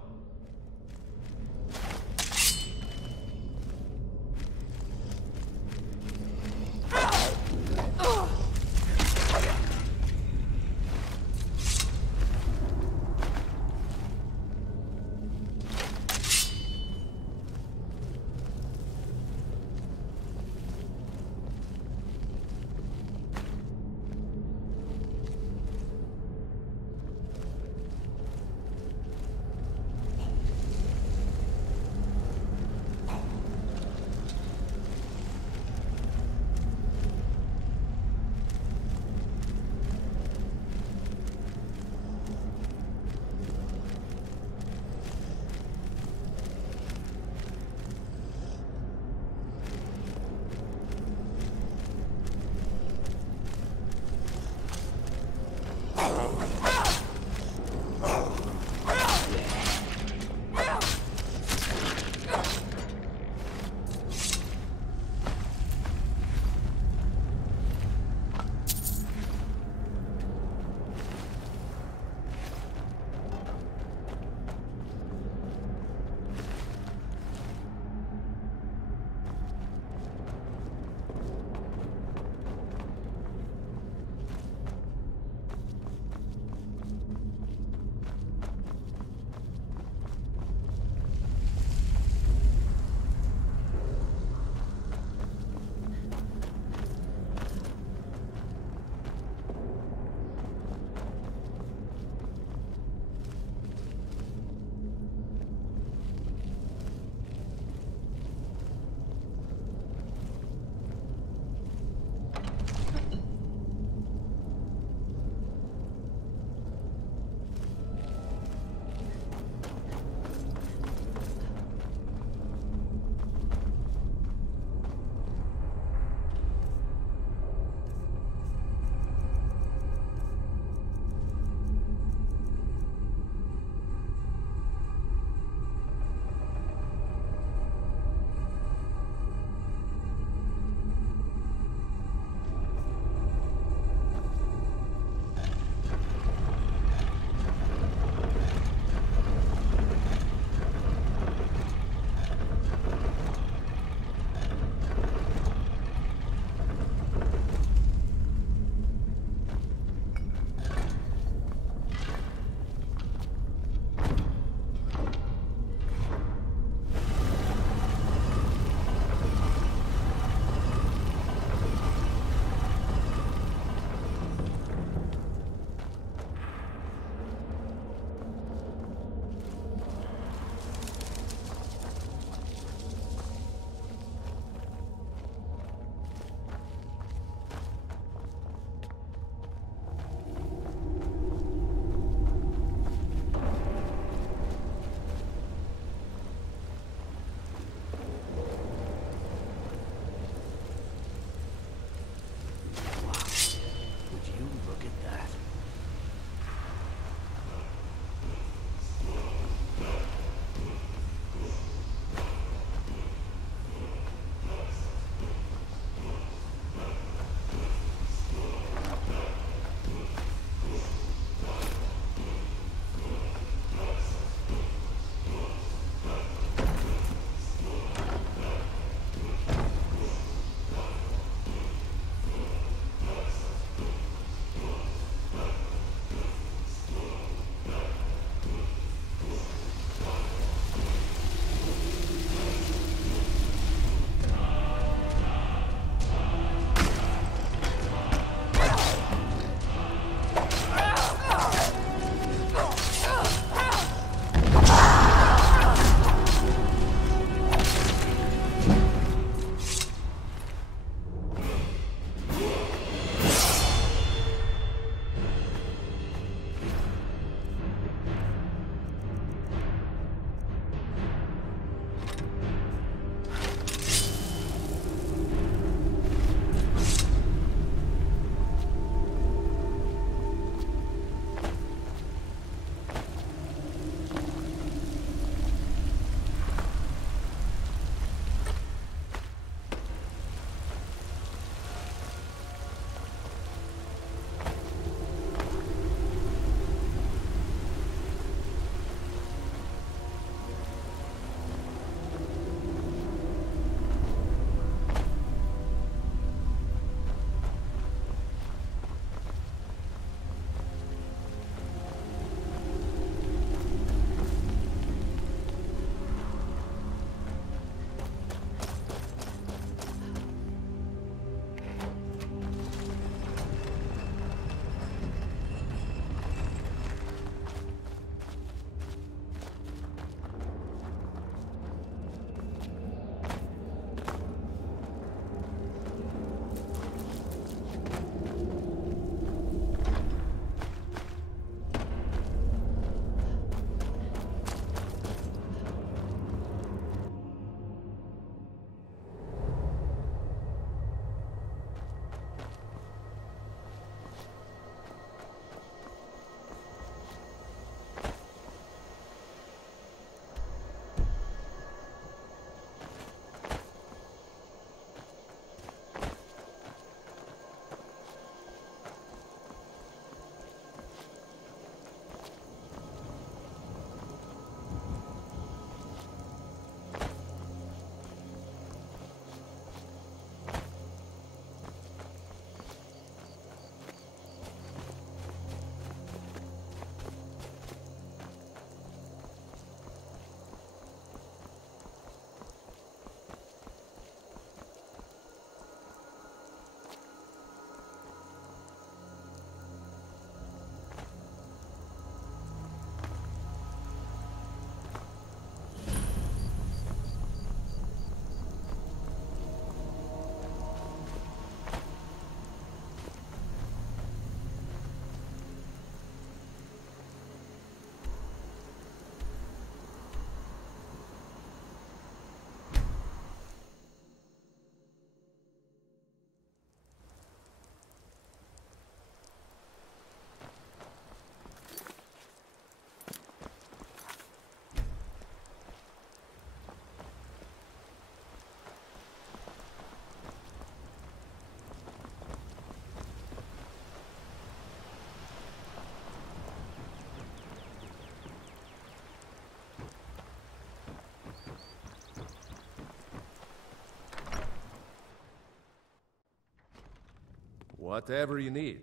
Whatever you need.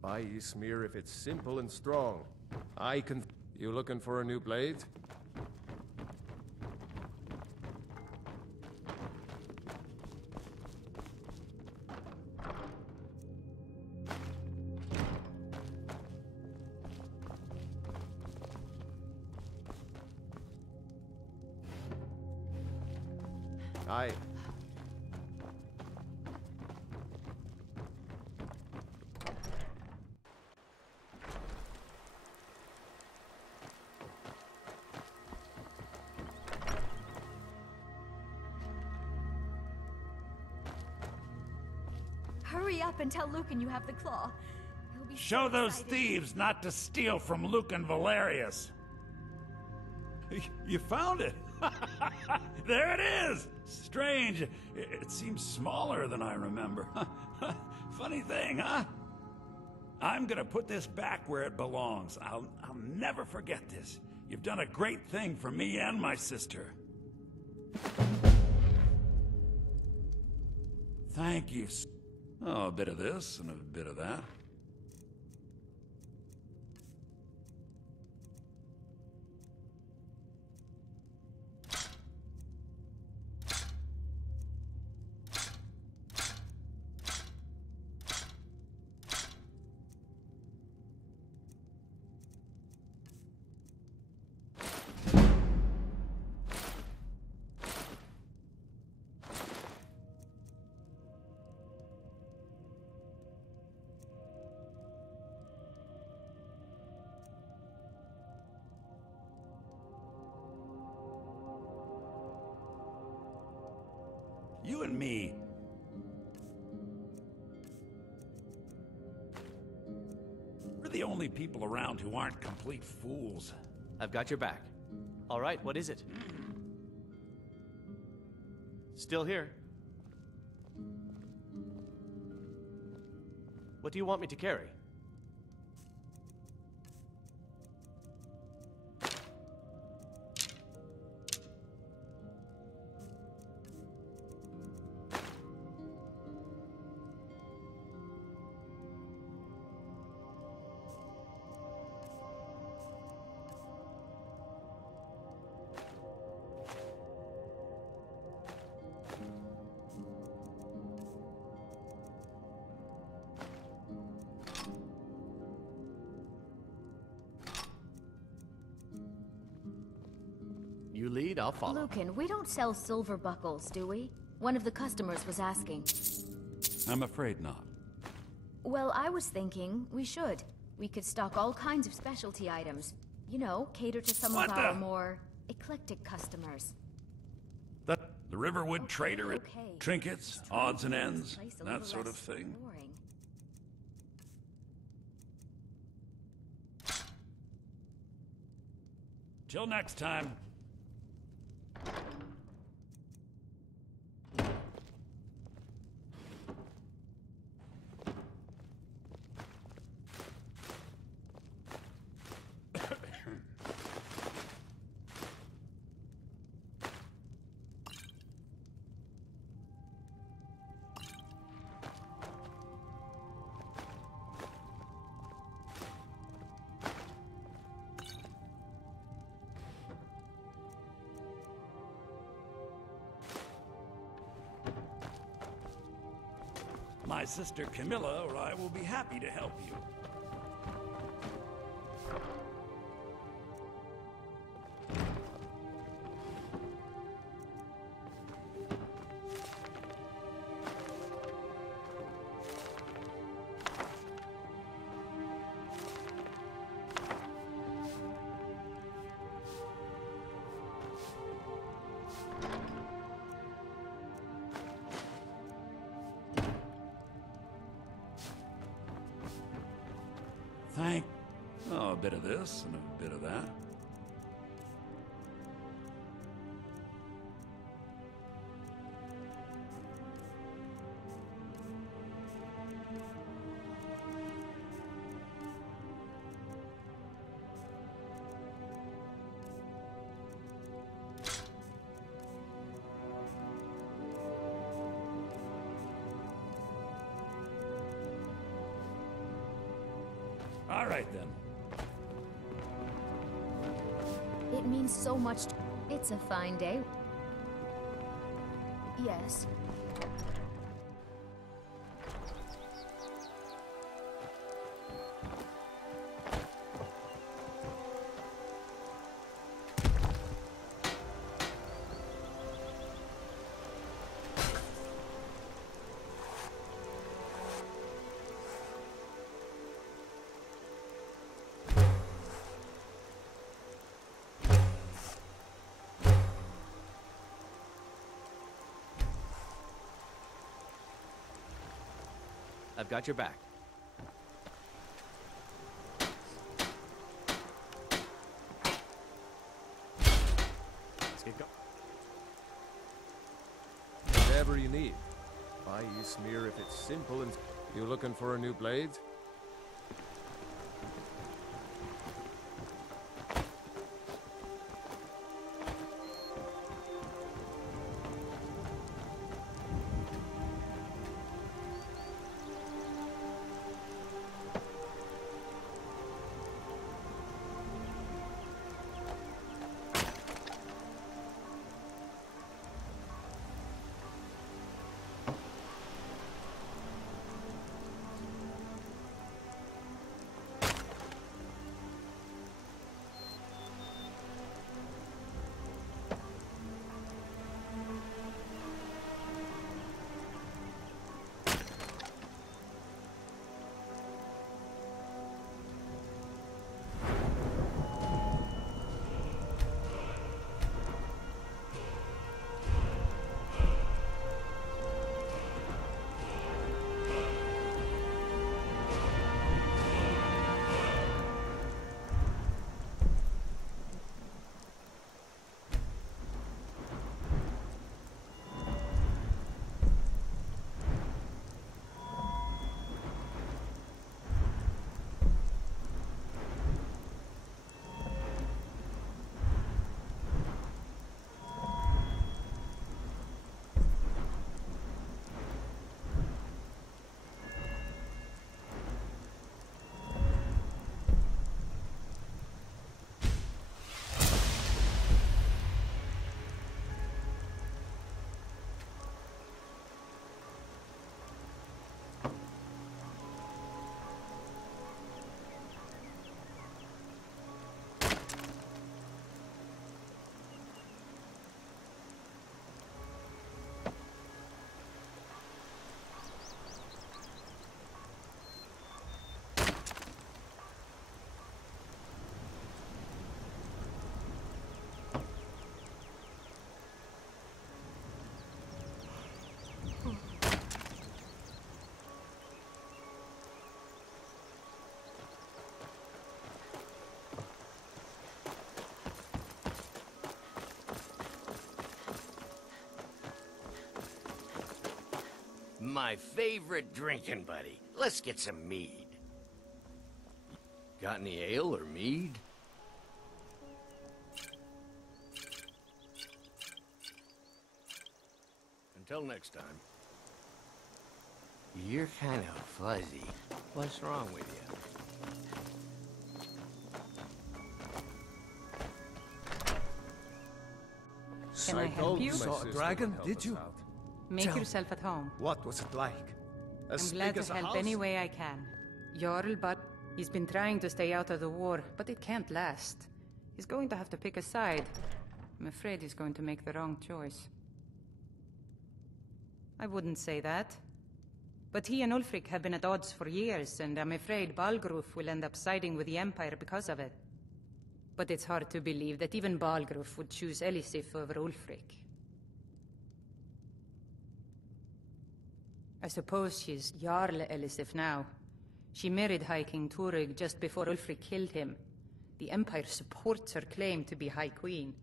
Buy Ysmir if it's simple and strong. I can... You looking for a new blade? Aye. Hurry up and tell Lucan you have the claw. He'll be Show so those excited. thieves not to steal from Lucan Valerius. You found it! There it is! Strange. It seems smaller than I remember. Funny thing, huh? I'm gonna put this back where it belongs. I'll never forget this. You've done a great thing for me and my sister. Thank you. Oh, a bit of this and a bit of that. You and me. We're the only people around who aren't complete fools. I've got your back. All right, what is it? Still here. What do you want me to carry? You lead, I'll follow. Lucan, we don't sell silver buckles, do we? One of the customers was asking. I'm afraid not. Well, I was thinking we should. We could stock all kinds of specialty items. You know, cater to some of our more eclectic customers. The Riverwood trader, okay. trinkets, Just trying to odds and make this ends, place a that little sort of less thing. boring. Till next time. My sister Camilla or I will be happy to help you. Oh, a bit of this and a bit of that. All right, then. It means so much to... It's a fine day. Yes. I've got your back. Let's get going. Whatever you need. Buy you smear if it's simple and... You looking for a new blade? My favorite drinking buddy. Let's get some mead. Got any ale or mead? Until next time. You're kind of fuzzy. What's wrong with you? Can I help you? Saw a dragon, did you? Make yourself at home. What was it like? I'm glad to help any way I can. Jarl, but he's been trying to stay out of the war, but it can't last. He's going to have to pick a side. I'm afraid he's going to make the wrong choice. I wouldn't say that. But he and Ulfric have been at odds for years, and I'm afraid Balgruf will end up siding with the Empire because of it. But it's hard to believe that even Balgruf would choose Elisif over Ulfric. I suppose she's Jarl Elisif now. She married High King Turig just before Ulfric killed him. The Empire supports her claim to be High Queen.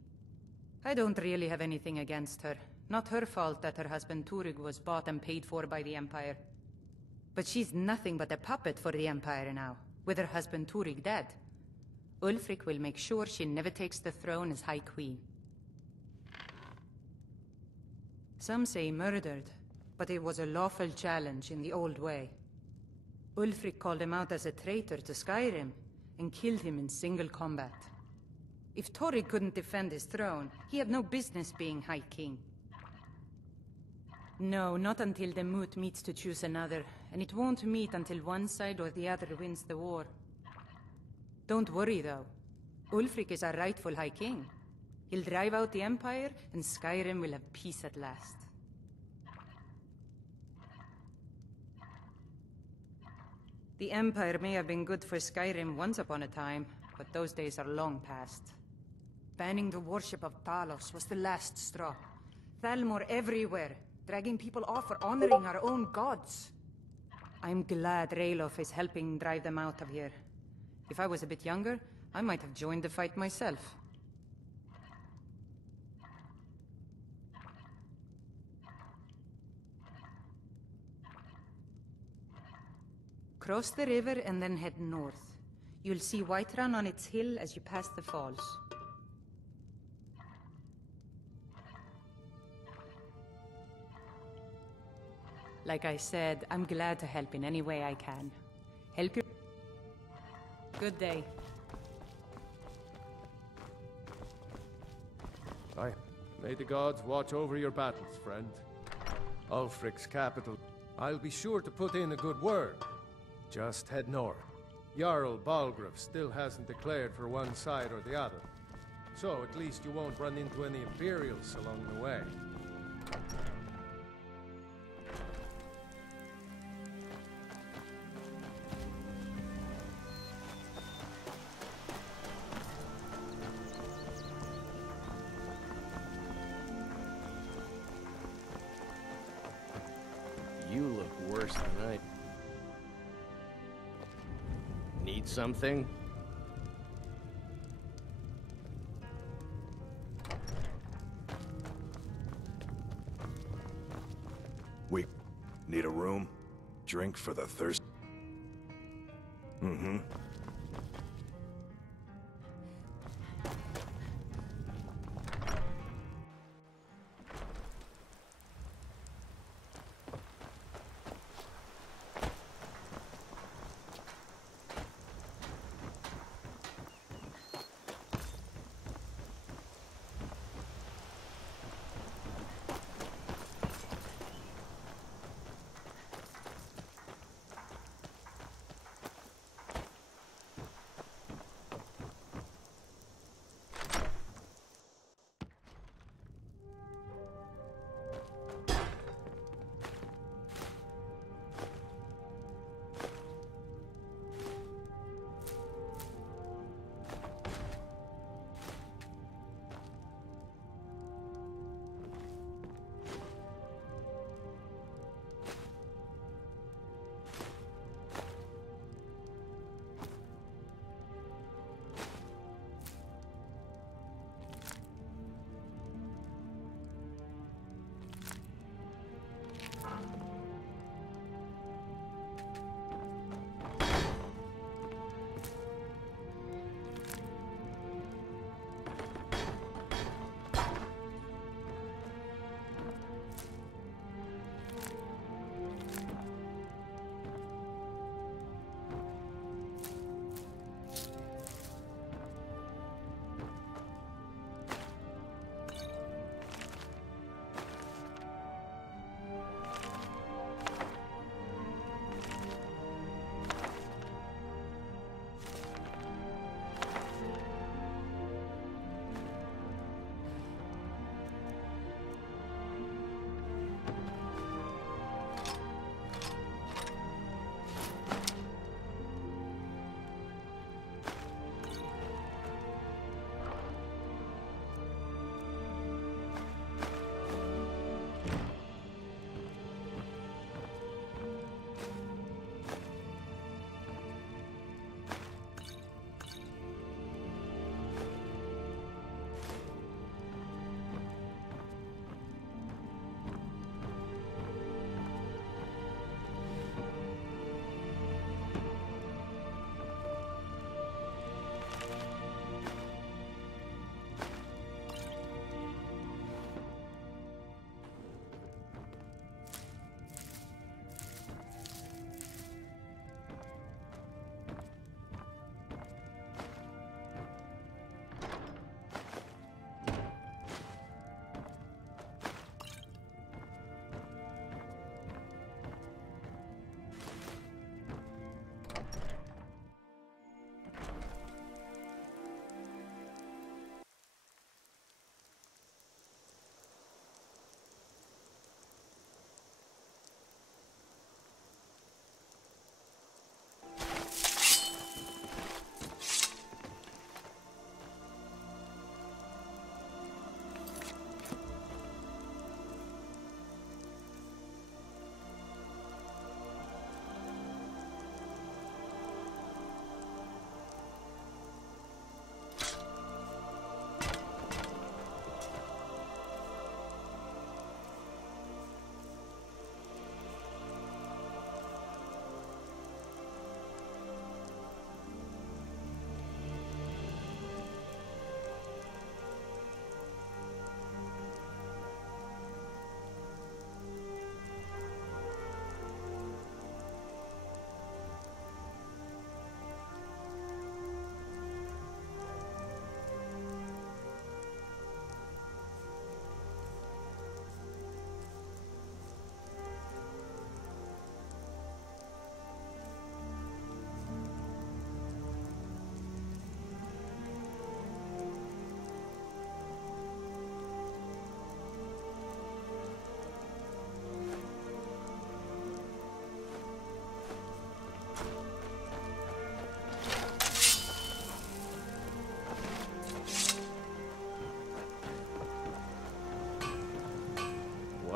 I don't really have anything against her. Not her fault that her husband Turig was bought and paid for by the Empire. But she's nothing but a puppet for the Empire now, with her husband Turig dead. Ulfric will make sure she never takes the throne as High Queen. Some say murdered, but it was a lawful challenge in the old way. Ulfric called him out as a traitor to Skyrim and killed him in single combat. If Tori couldn't defend his throne, he had no business being High King. No, not until the moot meets to choose another, and it won't meet until one side or the other wins the war. Don't worry, though. Ulfric is our rightful High King. He'll drive out the Empire, and Skyrim will have peace at last. The Empire may have been good for Skyrim once upon a time, but those days are long past. Banning the worship of Talos was the last straw. Thalmor everywhere, dragging people off for honoring our own gods. I'm glad Ralof is helping drive them out of here. If I was a bit younger, I might have joined the fight myself. Cross the river and then head north. You'll see Whiterun on its hill as you pass the falls. Like I said, I'm glad to help in any way I can. Help you. Good day. Aye. May the gods watch over your battles, friend. Ulfric's capital. I'll be sure to put in a good word. Just head north. Jarl Balgruuf still hasn't declared for one side or the other. So at least you won't run into any Imperials along the way. You look worse than I... Need something? We need a room? Drink for the thirst? Mm-hmm.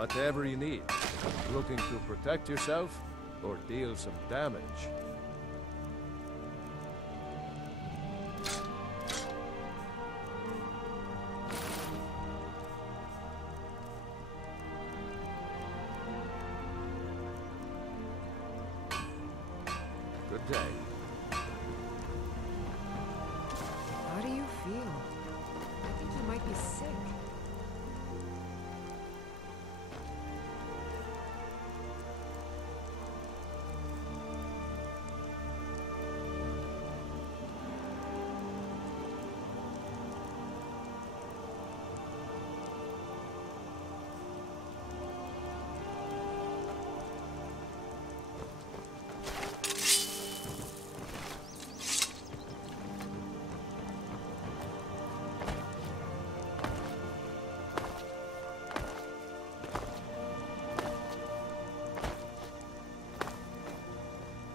Whatever you need. Looking to protect yourself or deal some damage? Good day. How do you feel? I think you might be sick.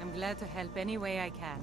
I'm glad to help any way I can.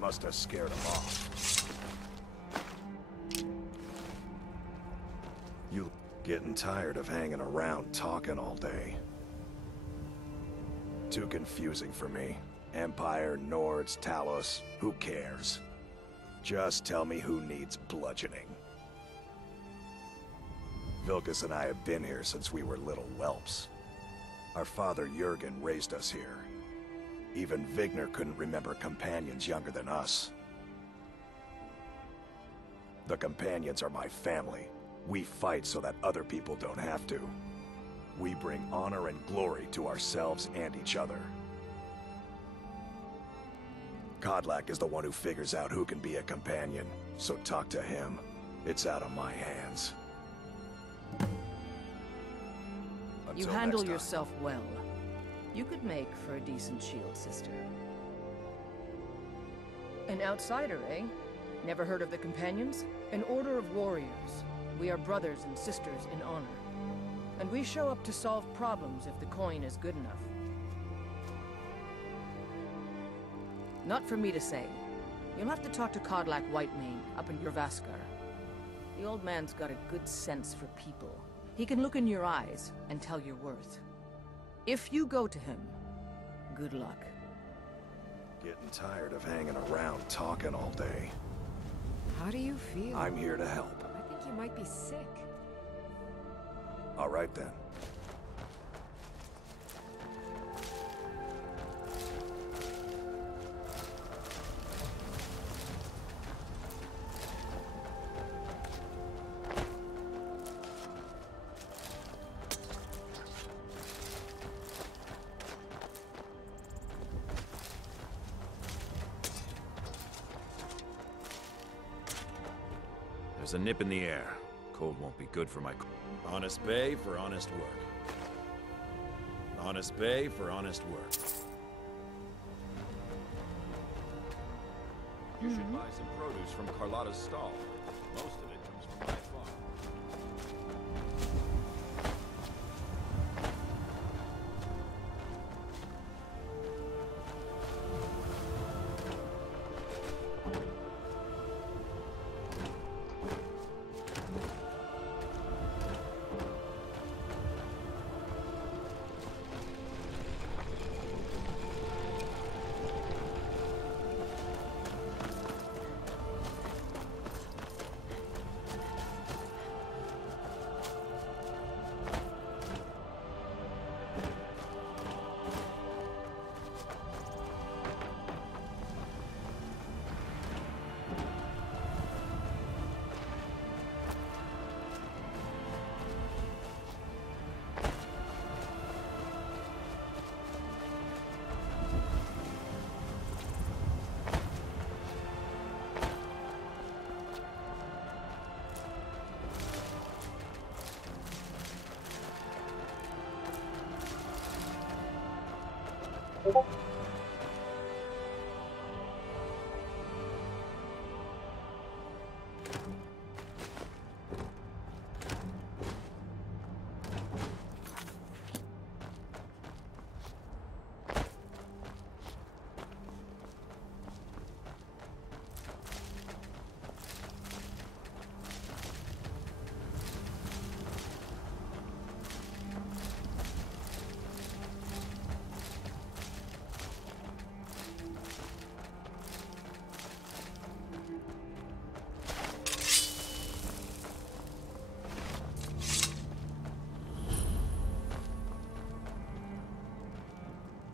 Must have scared him off. You getting tired of hanging around talking all day? Too confusing for me. Empire, Nords, Talos, who cares? Just tell me who needs bludgeoning. Vilkas and I have been here since we were little whelps. Our father Jurgen raised us here. Even Vigner couldn't remember companions younger than us. The companions are my family. We fight so that other people don't have to. We bring honor and glory to ourselves and each other. Kodlak is the one who figures out who can be a companion, so talk to him. It's out of my hands. You Until handle next time. yourself well. You could make for a decent shield sister. An outsider, eh? Never heard of the Companions? An order of warriors. We are brothers and sisters in honor. And we show up to solve problems if the coin is good enough. Not for me to say. You'll have to talk to Kodlak Whitemane up in Jorvaskar. The old man's got a good sense for people. He can look in your eyes and tell your worth. If you go to him, good luck. Getting tired of hanging around talking all day. How do you feel? I'm here to help. I think you might be sick. All right then. There's a nip in the air. Cold won't be good for my... Honest pay for honest work. Honest pay for honest work. You should buy some produce from Carlotta's stall. Most of it comes from my farm.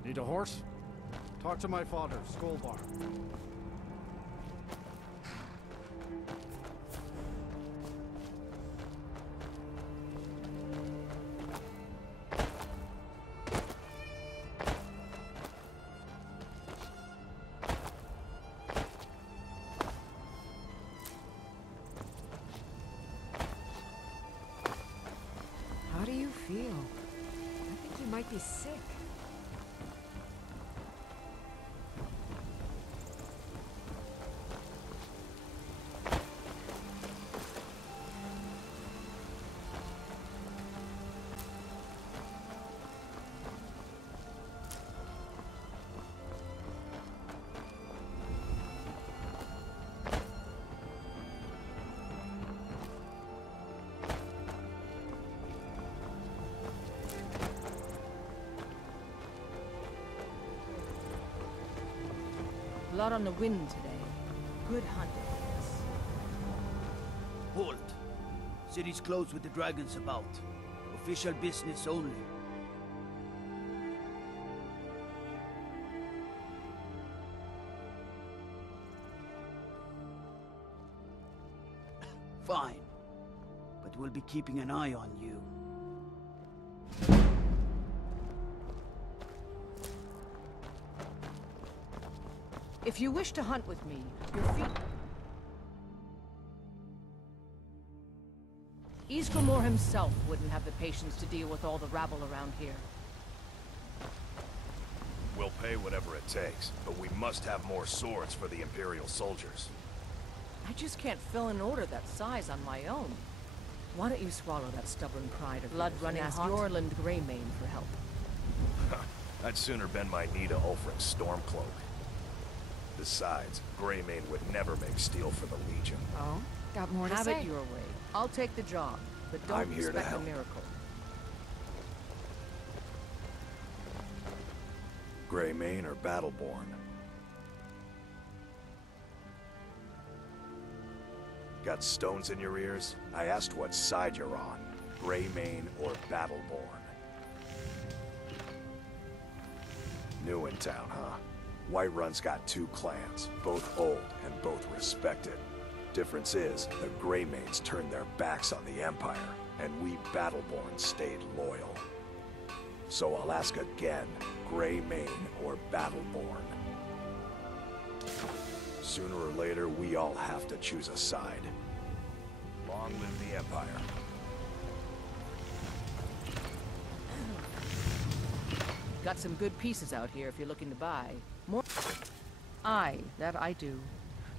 Need a horse? Talk to my father, Skolbar. How do you feel? I think you might be sick. A lot on the wind today. Good hunting. Halt! City's closed with the dragons about. Official business only. Fine. But we'll be keeping an eye on you. If you wish to hunt with me, your feet... Ysgramor himself wouldn't have the patience to deal with all the rabble around here. We'll pay whatever it takes, but we must have more swords for the Imperial soldiers. I just can't fill an order that size on my own. Why don't you swallow that stubborn pride of blood running hot? Ask Yorland Greymane for help. I'd sooner bend my knee to Ulfric's Stormcloak. Besides, Greymane would never make steel for the Legion. Oh? Got more to Have say? it your way. I'll take the job, but don't I'm here to expect a help. miracle. Greymane or Battleborn? Got stones in your ears? I asked what side you're on. Greymane or Battleborn? New in town, huh? Whiterun's got two clans, both old and both respected. Difference is, the Greymanes turned their backs on the Empire, and we Battleborn stayed loyal. So I'll ask again, Greymane or Battleborn? Sooner or later, we all have to choose a side. Long live the Empire. Got some good pieces out here if you're looking to buy. More. That I do.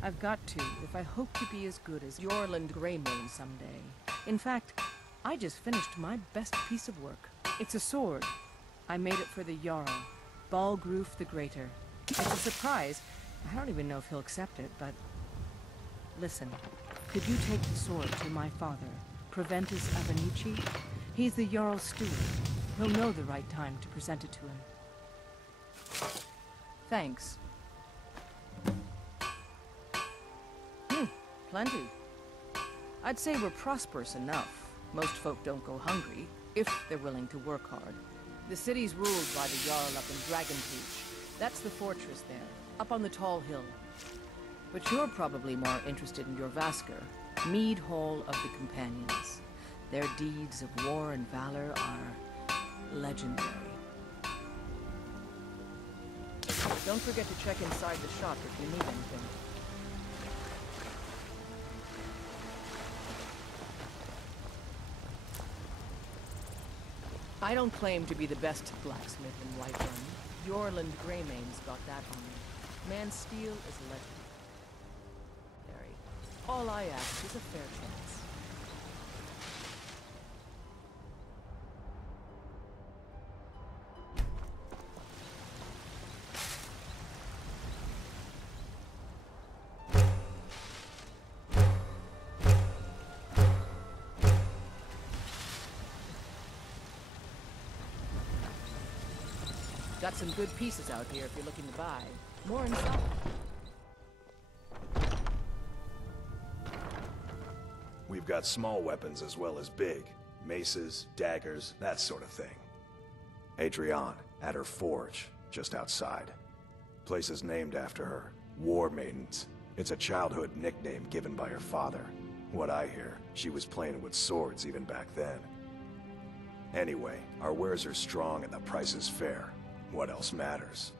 I've got to, if I hope to be as good as Yorland Greymane someday. In fact, I just finished my best piece of work. It's a sword. I made it for the Jarl, Balgruf the Greater. It's a surprise. I don't even know if he'll accept it, but... Listen, could you take the sword to my father, Proventus Avenici? He's the Jarl's steward. He'll know the right time to present it to him. Thanks. Plenty. I'd say we're prosperous enough. Most folk don't go hungry, if they're willing to work hard. The city's ruled by the Jarl up in Dragonreach. That's the fortress there, up on the tall hill. But you're probably more interested in your Vasker, Mead Hall of the Companions. Their deeds of war and valor are legendary. Don't forget to check inside the shop if you need anything. I don't claim to be the best blacksmith in Whiterun. Yorland Greymane's got that on me. Man's steel is legendary. All I ask is a fair chance. Got some good pieces out here if you're looking to buy. More inside. We've got small weapons as well as big. Maces, daggers, that sort of thing. Adrienne, at her forge, just outside. Place is named after her. War Maidens. It's a childhood nickname given by her father. What I hear, she was playing with swords even back then. Anyway, our wares are strong and the price is fair. What else matters?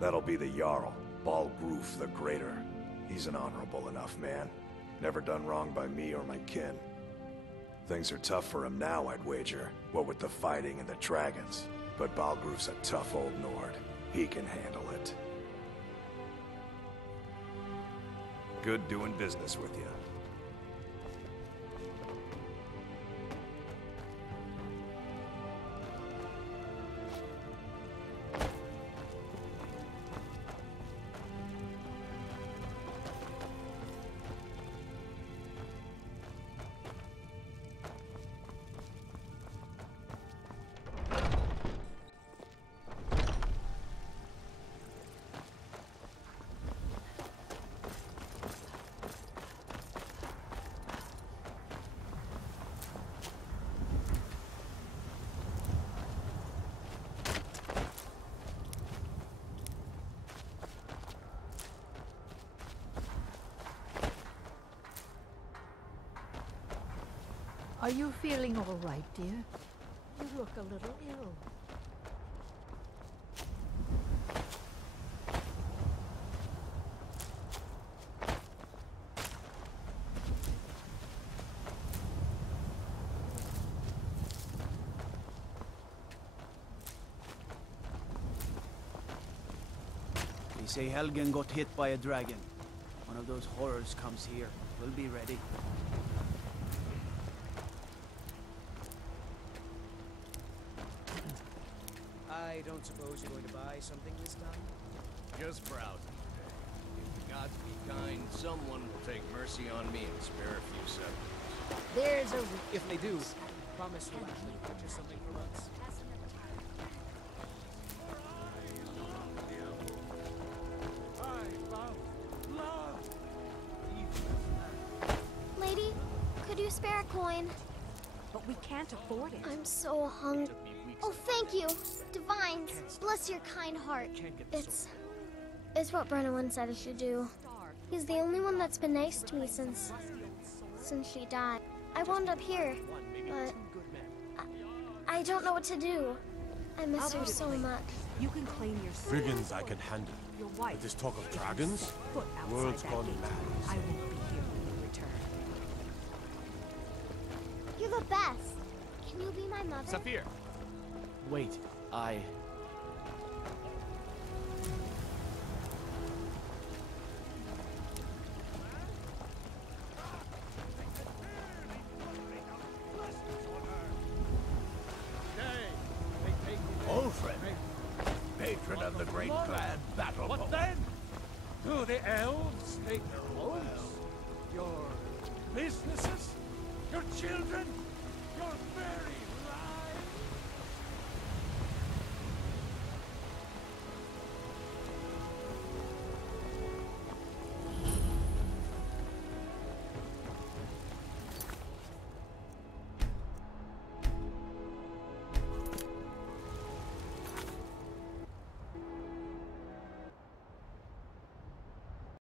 That'll be the Jarl, Balgruf the Greater. He's an honorable enough man. Never done wrong by me or my kin. Things are tough for him now, I'd wager, what with the fighting and the dragons. But Balgruf's a tough old Nord. He can handle it. Good doing business with you. Are you feeling all right, dear? You look a little ill. They say Helgen got hit by a dragon. One of those horrors comes here. We'll be ready. I don't suppose you're going to buy something this time? Just browsing. If the gods be kind, someone will take mercy on me and spare a few settlers. There's a... If they do, promise you'll actually purchase something from us. Lady, could you spare a coin? But we can't afford it. I'm so hungry. Oh, thank you. Divines, bless your kind heart. It's what Brennan said I should do. He's the only one that's been nice to me since she died. I wound up here, but I don't know what to do. I miss her so much. You can claim your Friggins I can handle. Your wife. But this talk of dragons? Foot outside World's that gone gate. mad. I won't be here when you return. You're the best. Can you be my mother? Saphir! Wait, Ulfred, patron of the great clan battle. What then? Do the elves take your homes? Your businesses? Your children? Your very